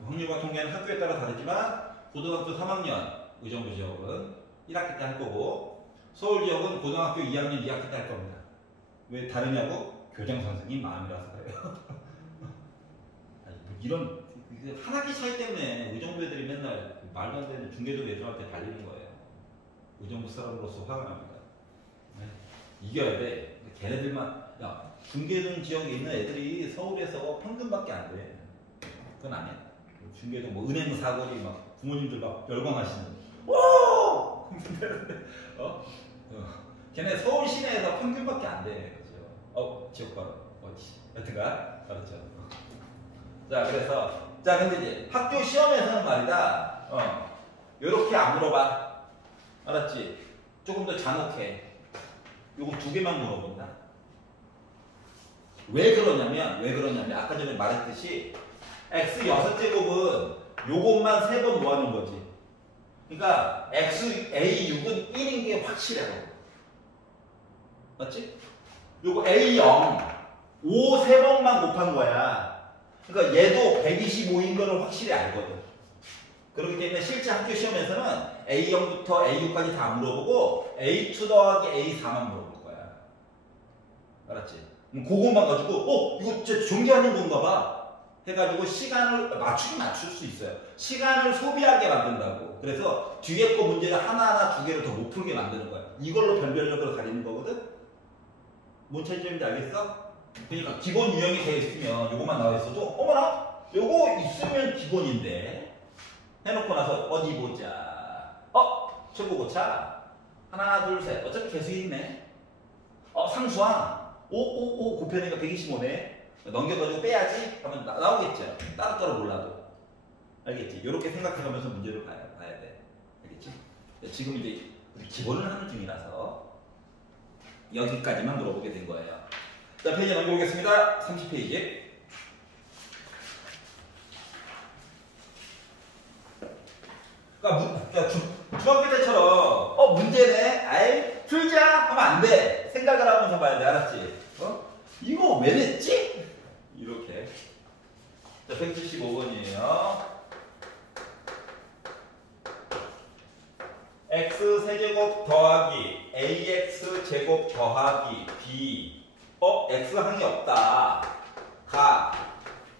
확률과 통계는 학교에 따라 다르지만 고등학교 3학년 의정부 지역은 1학기 때 할 거고 서울 지역은 고등학교 2학년 2학기 때 할 겁니다. 왜 다르냐고? 교장 선생님 마음이라서 그래요. 이런 한 학기 차이 때문에 의정부 애들이 맨날 말도 안 되는 중계조 애들한테 달리는 거예요. 의정부 사람으로서 화가 납니다. 네. 이겨야 돼. 걔네들만 중계동 지역에 있는 애들이 서울에서 평균밖에 안 돼. 그건 아니야. 중계도 뭐 은행 사거리 막 부모님들 막 열광하시는. 오! 걔네 서울 시내에서 평균밖에 안 돼. 그죠? 지역 바로. 여튼가 그렇죠. 자, 그래서 근데 이제 학교 시험에서는 말이다. 요렇게 안 물어봐. 알았지? 조금 더 잔혹해. 요거 2개만 물어본다. 왜 그러냐면 아까 전에 말했듯이 x 6제곱은 요것만 3번 모아놓은 거지. 그러니까 x a6은 1인 게 확실해. 맞지? 요거 a0 5 3번만 곱한 거야. 그러니까 얘도 125인 거를 확실히 알거든. 그렇기 때문에 실제 학교 시험에서는 A0부터 A6까지 다 물어보고 A2 더하기 A4만 물어볼 거야. 알았지? 그것만 가지고 이거 진짜 존재하는 건가 봐 해가지고 시간을 맞출 수 있어요. 시간을 소비하게 만든다고. 그래서 뒤에 거 문제가 하나하나 2개를 더 못 풀게 만드는 거야. 이걸로 변별력을 가리는 거거든? 뭔 차이점인지 알겠어? 그러니까 기본 유형이 되어 있으면 요것만 나와 있어도 어머나 요거 있으면 기본인데 해놓고 나서 어디 보자. 최고고차 하나 둘 셋 어차피 계속 있네. 상수항 5 곱해내니까 125네. 넘겨가지고 빼야지 하면 나오겠죠. 따로따로 몰라도. 알겠지? 요렇게 생각해가면서 문제를 봐야 돼. 알겠지? 지금 이제 기본을 하는 중이라서 여기까지만 물어보게 된 거예요. 자, 페이지 넘겨보겠습니다. 30페이지. 그러니까 중학교 때처럼 문제네? 아이 풀자 하면 안 돼. 생각을 하면서 봐야 돼. 알았지? 이거 왜 냈지? 이렇게. 자, 175번이에요. x 세제곱 더하기 ax 제곱 더하기 b. x 항이 없다.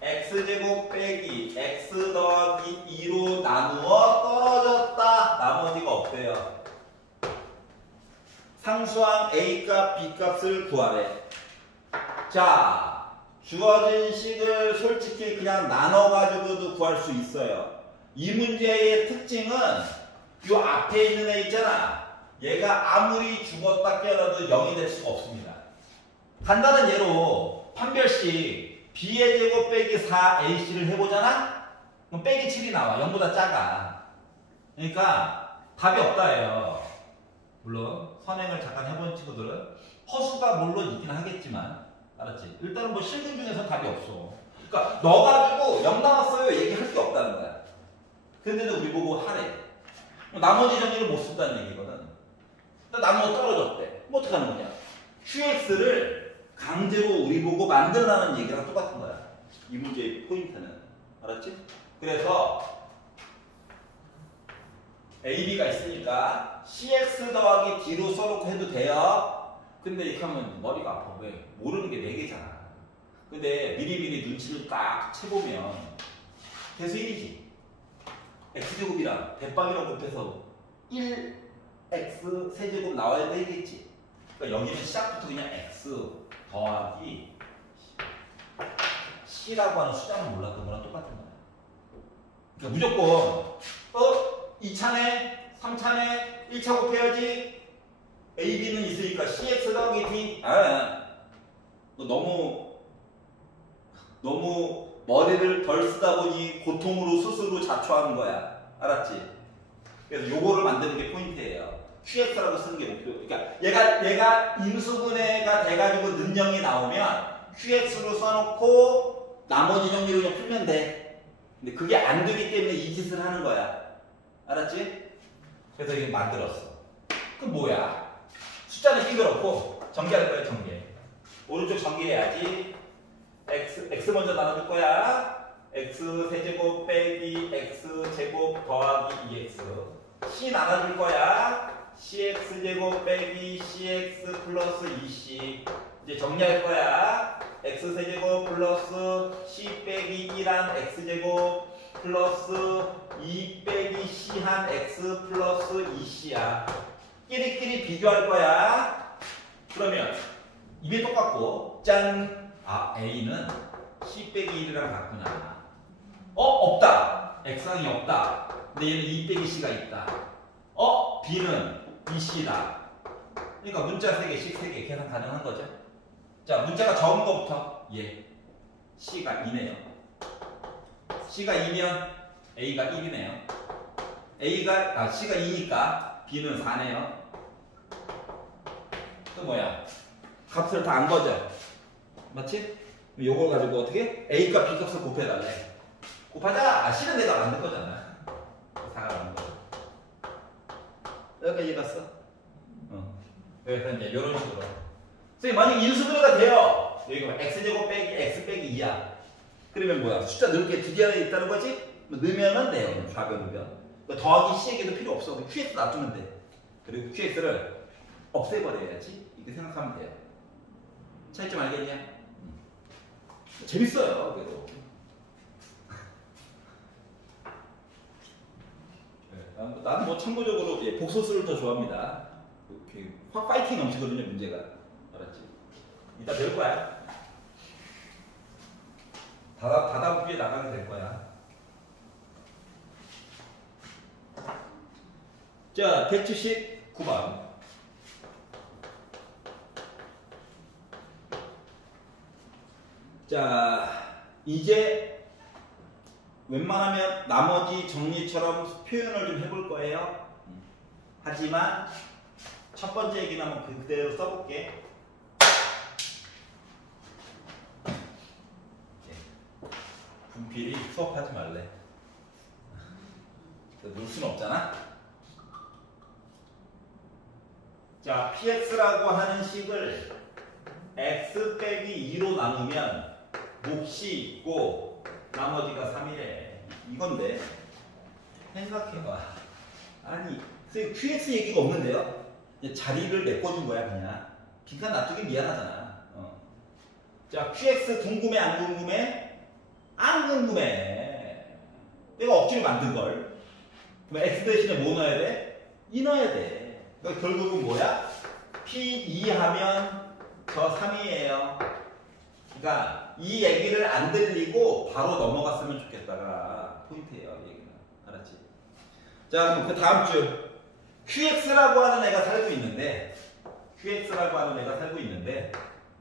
x 제곱 빼기 x 더하기 2로 나누어 떨어졌다. 나머지가 없대요. 상수항 a 값 b 값을 구하래. 자, 주어진 식을 솔직히 그냥 나눠가지고도 구할 수 있어요. 이 문제의 특징은 요 앞에 있는 애 있잖아. 얘가 아무리 죽었다 깨어나도 0이 될 수가 없습니다. 간단한 예로 판별식 b의 제곱 빼기 4ac를 해보잖아? 그럼 빼기 7이 나와. 0보다 작아. 그러니까 답이 없다예요. 물론 선행을 잠깐 해본 친구들은 허수가 물론 있긴 하겠지만 알았지? 일단은 뭐 실근 중에서 답이 없어. 그러니까 너 가지고 0 나왔어요 얘기할 게 없다는 거야. 근데도 우리 보고 하래. 나머지 정리를 못 쓴다는 얘기거든. 나누어 떨어졌대. 뭐 어떡하는 거냐? QX를 강제로 우리 보고 만들라는 얘기랑 똑같은 거야. 이 문제의 포인트는. 알았지? 그래서 AB가 있으니까 CX 더하기 D로 써놓고 해도 돼요. 근데 이렇게 하면 머리가 아파. 왜? 모르는 게 4개잖아. 근데 미리미리 눈치를 딱 채보면 계속 1이지. X제곱이랑 대빵이랑 곱해서 1X 세제곱 나와야 되겠지. 그러니까 여기는 시작부터 그냥 X 더하기 C라고 하는 숫자는 몰랐던 거랑 똑같은 거야. 그러니까 무조건 2차네, 3차네, 1차 곱해야지. A, B는 있으니까 CX 더하기 D. 너무 머리를 덜 쓰다 보니 고통으로 스스로 자초하는 거야. 알았지? 그래서 요거를 만드는 게 포인트예요. QX라고 쓰는 게 목표. 그러니까 얘가 인수분해가 돼가지고 능령이 나오면 QX로 써놓고 나머지 정리를 그냥 풀면 돼. 근데 그게 안 되기 때문에 이 짓을 하는 거야. 알았지? 그래서 이거 만들었어. 그럼 뭐야? 숫자는 삐그럽고 전개할 거야, 전개. 오른쪽 전개해야지. x 먼저 나눠줄 거야. x 세제곱 빼기 x 제곱 더하기 2x. c 나눠줄 거야. cx 제곱 빼기 cx 플러스 2c. 이제 정리할 거야. x 세제곱 플러스 c 빼기 1한 x 제곱 플러스 2 빼기 c 한 x 플러스 2c야. 끼리끼리 비교할 거야. 그러면 입이 똑같고 짠! A는 C 빼기 1이랑 같구나. 없다. x항이 없다. 근데 얘는 2 빼기 c가 있다. b는 2c다. 그러니까 문자 3개씩 3개 계산 가능한 거죠. 자, 문자가 적은 거부터 c가 2네요. c가 2면 a가 1이네요. c가 2니까 b는 4네요. 또 뭐야? 값을 다 안 거죠. 맞지? 요걸 가지고 어떻게? a값 b값을 곱해달래. 곱하자. c는 내가 만든 거잖아. 4가 만든 거. 여기까지 갔어? 그래서 이제 이런 식으로. 선생님, 만약 인수분해가 돼요. 여기가 x제곱 빼기 x 빼기 2야. 그러면 뭐야? 숫자 넣을 게 두 개 안에 있다는 거지? 넣으면 돼요. 좌변, 우변. 더하기 c에게도 필요 없어. qx 놔두면 돼. 그리고 qx를 없애버려야지. 이렇게 생각하면 돼요. 차이점 알겠냐? 재밌어요. 그래도. 나는 뭐 참고적으로 복소수를 더 좋아합니다. 이렇게 확 파이팅 넘치거든요, 문제가. 알았지? 이따 배울 거야. 다다음주에 나가게 될 거야. 자, 179번. 자, 이제 웬만하면 나머지 정리처럼 표현을 좀 해볼 거예요. 하지만 첫 번째 얘기는 한번 그대로 써볼게. 분필이 수업하지 말래. 놀 수는 없잖아. 자, px라고 하는 식을 x 빼기 2로 나누면 몫이 있고 나머지가 3이래. 이건데 생각해봐. 아니 선생님 qx 얘기가 없는데요? 자리를 메꿔준 거야 그냥. 빈칸 놔두기 미안하잖아. 자, qx 궁금해 안 궁금해? 안 궁금해. 내가 억지로 만든 걸. 그럼 x 대신에 뭐 넣어야 돼? 2 넣어야 돼. 그러니까 결국은 뭐야? p2 하면 저 3이에요. 그러니까 이 얘기를 안 들리고 바로 넘어갔으면 좋겠다가 포인트예요. 이 얘기는. 알았지? 자, 그럼 그 다음 줄 qx라고 하는 애가 살고 있는데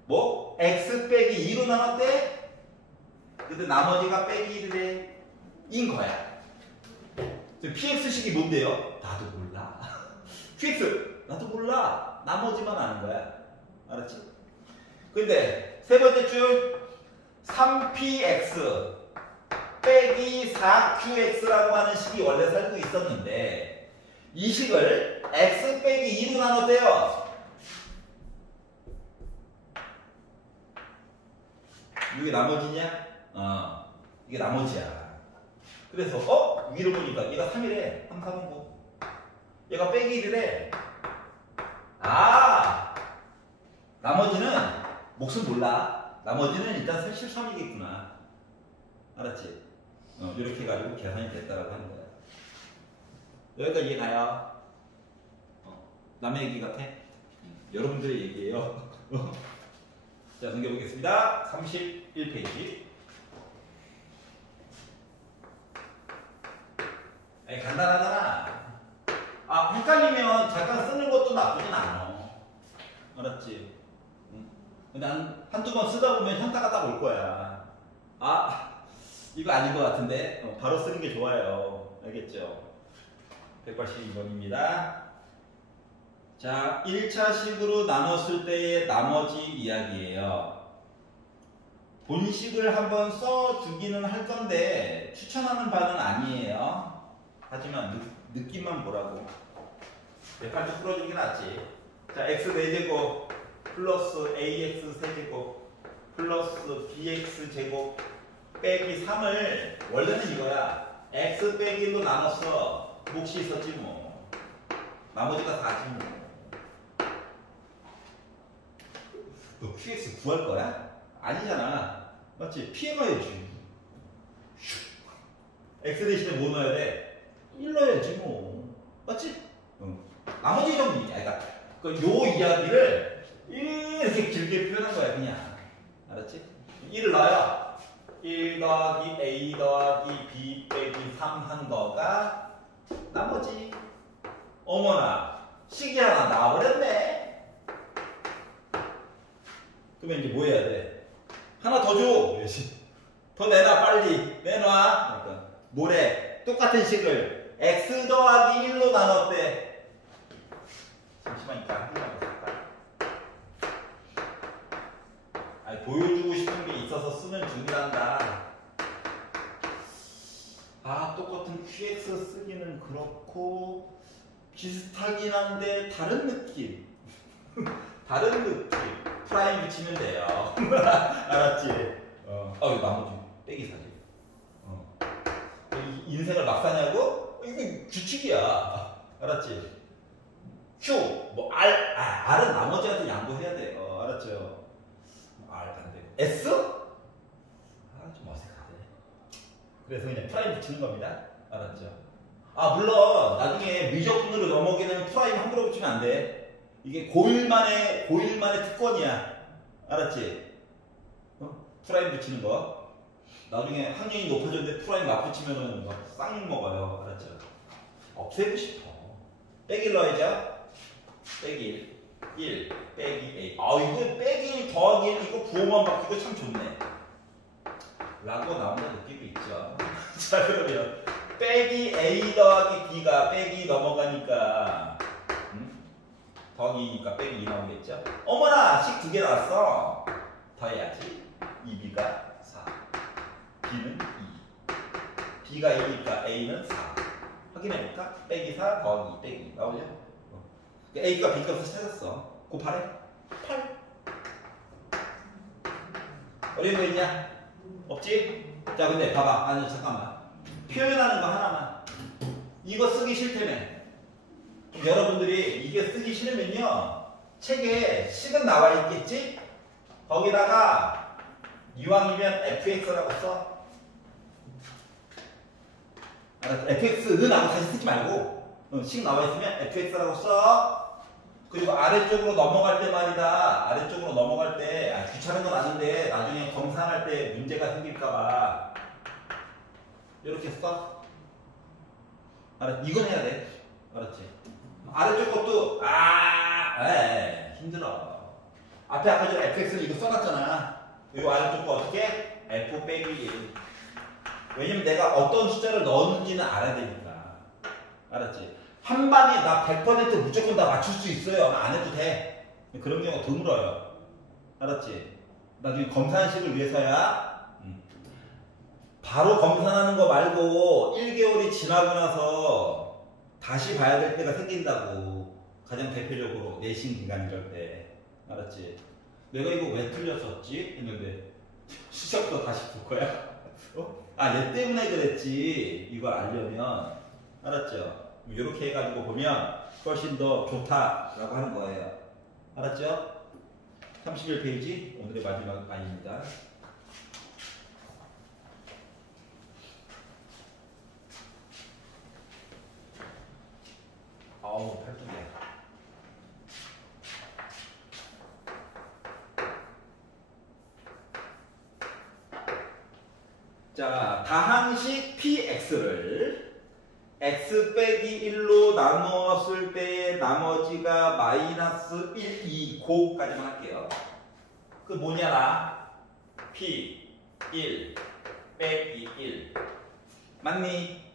뭐? x 빼기 2로 나눴대? 근데 나머지가 빼기 1이래. 인 거야. px식이 뭔데요? 나도 몰라. qx 나도 몰라. 나머지만 아는 거야. 알았지? 근데 세 번째 줄 3px 빼기 4qx라고 하는 식이 원래 살고 있었는데 이 식을 x 빼기 2로 나눴대요. 이게 나머지냐? 이게 나머지야. 그래서 위로 보니까 얘가 3이래. 3, 4분 9. 얘가 빼기 1이래. 나머지는 몫은 몰라. 나머지는 일단 33이겠구나. 알았지? 이렇게 해가지고 계산이 됐다라고 하는 거야. 여기까지 이해가요? 남의 얘기 같아? 여러분들의 얘기예요. 자, 넘겨보겠습니다. 31페이지. 간단하잖아. 헷갈리면 잠깐 쓰는 것도 나쁘진 않아. 알았지? 근데 한두 번 쓰다 보면 현타가 딱 올 거야. 이거 아닌 것 같은데? 바로 쓰는 게 좋아요. 알겠죠? 182번입니다. 자, 1차식으로 나눴을 때의 나머지 이야기예요. 본식을 한번 써주기는 할 건데 추천하는 바는 아니에요. 하지만 느낌만 보라고. 몇칸 쭉 풀어주는 게 낫지. 자, x 4제곱 플러스 ax 세제곱 플러스 bx 제곱 빼기 3을 원래는 이거야. x 빼기 1로 나눴어. 몫이 있었지 뭐. 나머지가 4지 뭐. 너 qx 구할 거야? 아니잖아. 맞지? 피해가야지. x 대신에 뭐 넣어야 돼? 1 넣어야지 뭐. 맞지? 나머지 정리. 그러니까 요 이야기를 이렇게 길게 표현한 거야 그냥. 알았지? 1을 넣어야 1 더하기 A 더하기 B 빼기 3 한 거가 나머지. 어머나, 식이 하나 나와버렸네. 그러면 이제 뭐 해야 돼? 하나 더 줘. 더 내놔, 빨리. 내놔. 그러니까 뭐래? 똑같은 식을 x 더하기 1로 나눴대. 잠시만요. 아니, 보여주고 싶은 게 있어서 쓰는 중이란다. 아, 똑같은 qx 쓰기는 그렇고 비슷하긴 한데 다른 느낌. 다른 느낌. 프라임 붙이면 돼요. 알았지? 이거 나머지 빼기 사지. 인생을 막 사냐고? 이게 규칙이야. 알았지? Q, 뭐 R은 나머지한테 양보해야 돼요. 알았죠? R 안 돼. S? 좀 어색하네. 그래서 그냥 프라임 붙이는 겁니다. 알았죠? 물론 나중에 미적분으로 넘어가는 프라임 함부로 붙이면 안 돼. 이게 고일만의 특권이야. 알았지? 프라임 붙이는 거. 나중에 학년이 높아졌는데 프라임 막 붙이면은 막 쌍 먹어요. 알았죠? 없애고 싶어. 빼기 넣어야죠. 빼기 1 빼기 A. 이거 빼기 1 더하기 1 이거 부호만 바뀌고 참 좋네. 라고 나오는 느낌이 있죠. 자, 그러면 빼기 A 더하기 B가 빼기 넘어가니까 더하기니까 빼기 2 나오겠죠. 어머나, 식 2개 나왔어. 더해야지. 2B가 4, B는 2. B가 2니까 A는 4. 확인해볼까? 빼기 4 더하기 2 빼기 2 나오죠? A가 B 값을 찾았어. 곱하래? 8. 어려운 거 있냐? 없지? 자, 근데 봐봐. 아니, 잠깐만. 표현하는 거 하나만. 이거 쓰기 싫다며. 여러분들이 이게 쓰기 싫으면요, 책에 식은 나와 있겠지? 거기다가 이왕이면 fx라고 써. fx는 하고 다시 쓰지 말고 식 나와 있으면 fx라고 써. 그리고 아래쪽으로 넘어갈 때 말이다. 아래쪽으로 넘어갈 때 귀찮은 건 아는데 나중에 검산할 때 문제가 생길까봐 이렇게 써. 알았지? 이건 해야 돼. 알았지? 아래쪽 것도 힘들어. 앞에 아까 전에 fx는 이거 써놨잖아. 이거 아래쪽 거 어떻게? f 빼기 1. 왜냐면 내가 어떤 숫자를 넣었는지는 알아야 되니까. 알았지? 한 방에 나 100% 무조건 다 맞출 수 있어요. 안 해도 돼. 그런 경우가 드물어요. 알았지? 나중에 검산식을 위해서야. 바로 검산하는 거 말고 1개월이 지나고 나서 다시 봐야 될 때가 생긴다고. 가장 대표적으로 내신 기간 이럴 때. 알았지? 내가 이거 왜 틀렸었지? 했는데 시작부터 다시 볼 거야. 얘 때문에 그랬지. 이걸 알려면. 알았죠? 이렇게 해가지고 보면 훨씬 더 좋다라고 하는 거예요. 알았죠? 31페이지 오늘의 마지막 아입니다. 팔뚝이야. 자, 다항식 px를 x 빼기 1로 나누었을 때의 나머지가 마이너스 1, 2, 고까지만 할게요. 그 뭐냐라? p 1 빼기 1 맞니?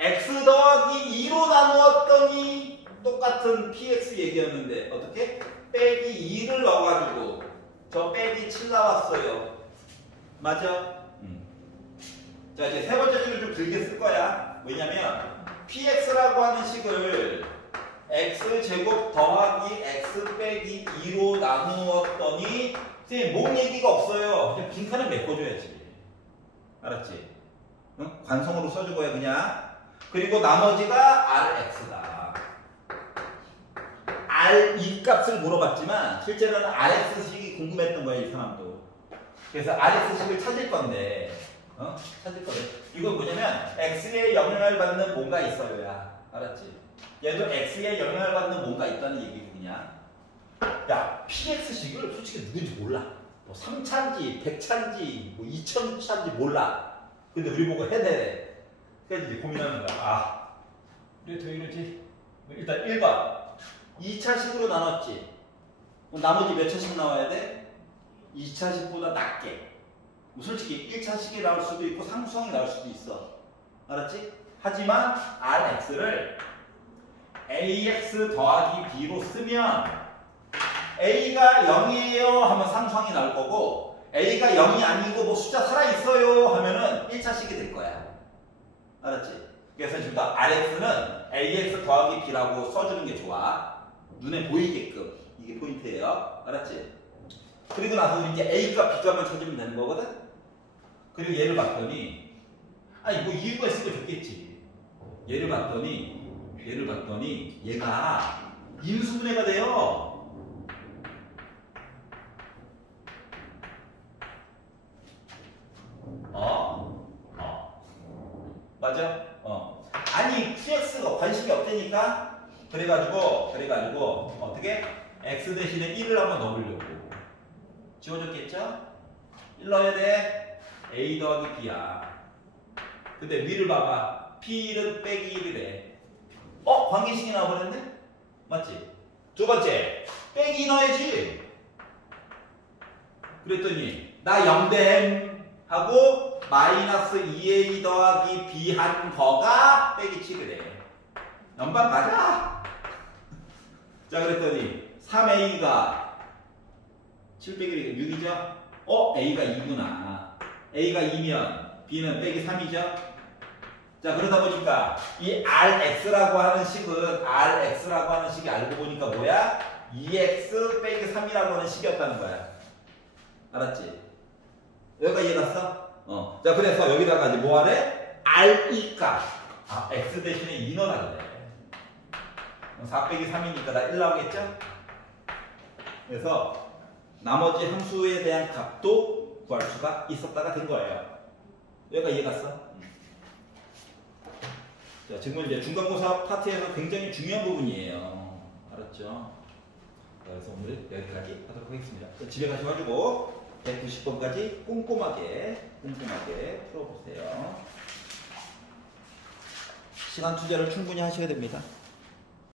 x 더하기 2로 나누었더니 똑같은 px 얘기였는데 어떻게? 빼기 2를 넣어가지고 저 빼기 7 나왔어요. 맞아? 자, 이제 세 번째 식을 좀 길게 쓸 거야. 왜냐면 px라고 하는 식을 x제곱 더하기 x 빼기 2로 나누었더니 선생님 뭔 얘기가 없어요. 그냥 빈칸을 메꿔줘야지. 알았지? 응? 관성으로 써준 거야 그냥. 그리고 나머지가 rx다. r 이 값을 물어봤지만 실제로는 rx식이 궁금했던 거야 이 사람도. 그래서 rx식을 찾을 건데 찾을 거래. 이건 뭐냐면 x에 영향을 받는 뭔가 있어요야. 알았지? 얘도 x에 영향을 받는 뭔가 있다는 얘기고 그냥. 야, px식을 솔직히 누군지 몰라. 뭐 3차인지 100차인지 뭐 2000차인지 몰라. 근데 우리 보고 해내래. 그래서 이제 고민하는 거야. 아, 왜 더 이러지? 일단 1번 2차식으로 나눴지. 나머지 몇 차씩 나와야 돼? 2차식보다 낮게. 솔직히 1차식이 나올 수도 있고 상수항이 나올 수도 있어. 알았지? 하지만 Rx를 ax 더하기 b로 쓰면 a가 0이에요 하면 상수항이 나올 거고, a가 0이 아니고 뭐 숫자 살아있어요 하면은 1차식이 될 거야. 알았지? 그래서 지금 Rx는 ax 더하기 b라고 써주는 게 좋아. 눈에 보이게끔. 이게 포인트예요. 알았지? 그리고 나서 이제 a값 b값만 찾으면 되는 거거든? 그리고 얘를 봤더니, 아니 뭐 이유가 있으니까 좋겠지. 얘를 봤더니 얘가 인수분해가 돼요. 맞아? 아니 qx가 관심이 없다니까. 그래가지고 어떻게 x 대신에 1을 한번 넣으려고 지워졌겠죠? 1 넣어야 돼. a 더하기 b야. 근데 위를 봐봐. p1은 빼기 1이래. 관계식이 나와버렸네? 맞지? 두 번째, 빼기 넣어야지. 그랬더니 나 0됨 하고 마이너스 2a 더하기 b 한 거가 빼기 7이래. 연방 가자. 자, 그랬더니 3a가 7 빼기 6이죠? a가 2구나. a가 2면 b는 빼기 3이죠? 자, 그러다 보니까 이 rx라고 하는 식이 알고 보니까 뭐야? 2x 빼기 3이라고 하는 식이었다는 거야. 알았지? 여기가 이해갔어? 자, 그래서 여기다가 이제 뭐 하래? re 값. x 대신에 2 넣어라 그래. 4 빼기 3이니까 나 1 나오겠죠? 그래서 나머지 함수에 대한 값도 구할 수가 있었다가 된 거예요. 여기가 이해갔어? 자, 지금은 이제 중간고사 파트에서 굉장히 중요한 부분이에요. 알았죠? 그래서 오늘 여기까지 하도록 하겠습니다. 집에 가셔가지고 190번까지 꼼꼼하게 풀어보세요. 시간 투자를 충분히 하셔야 됩니다.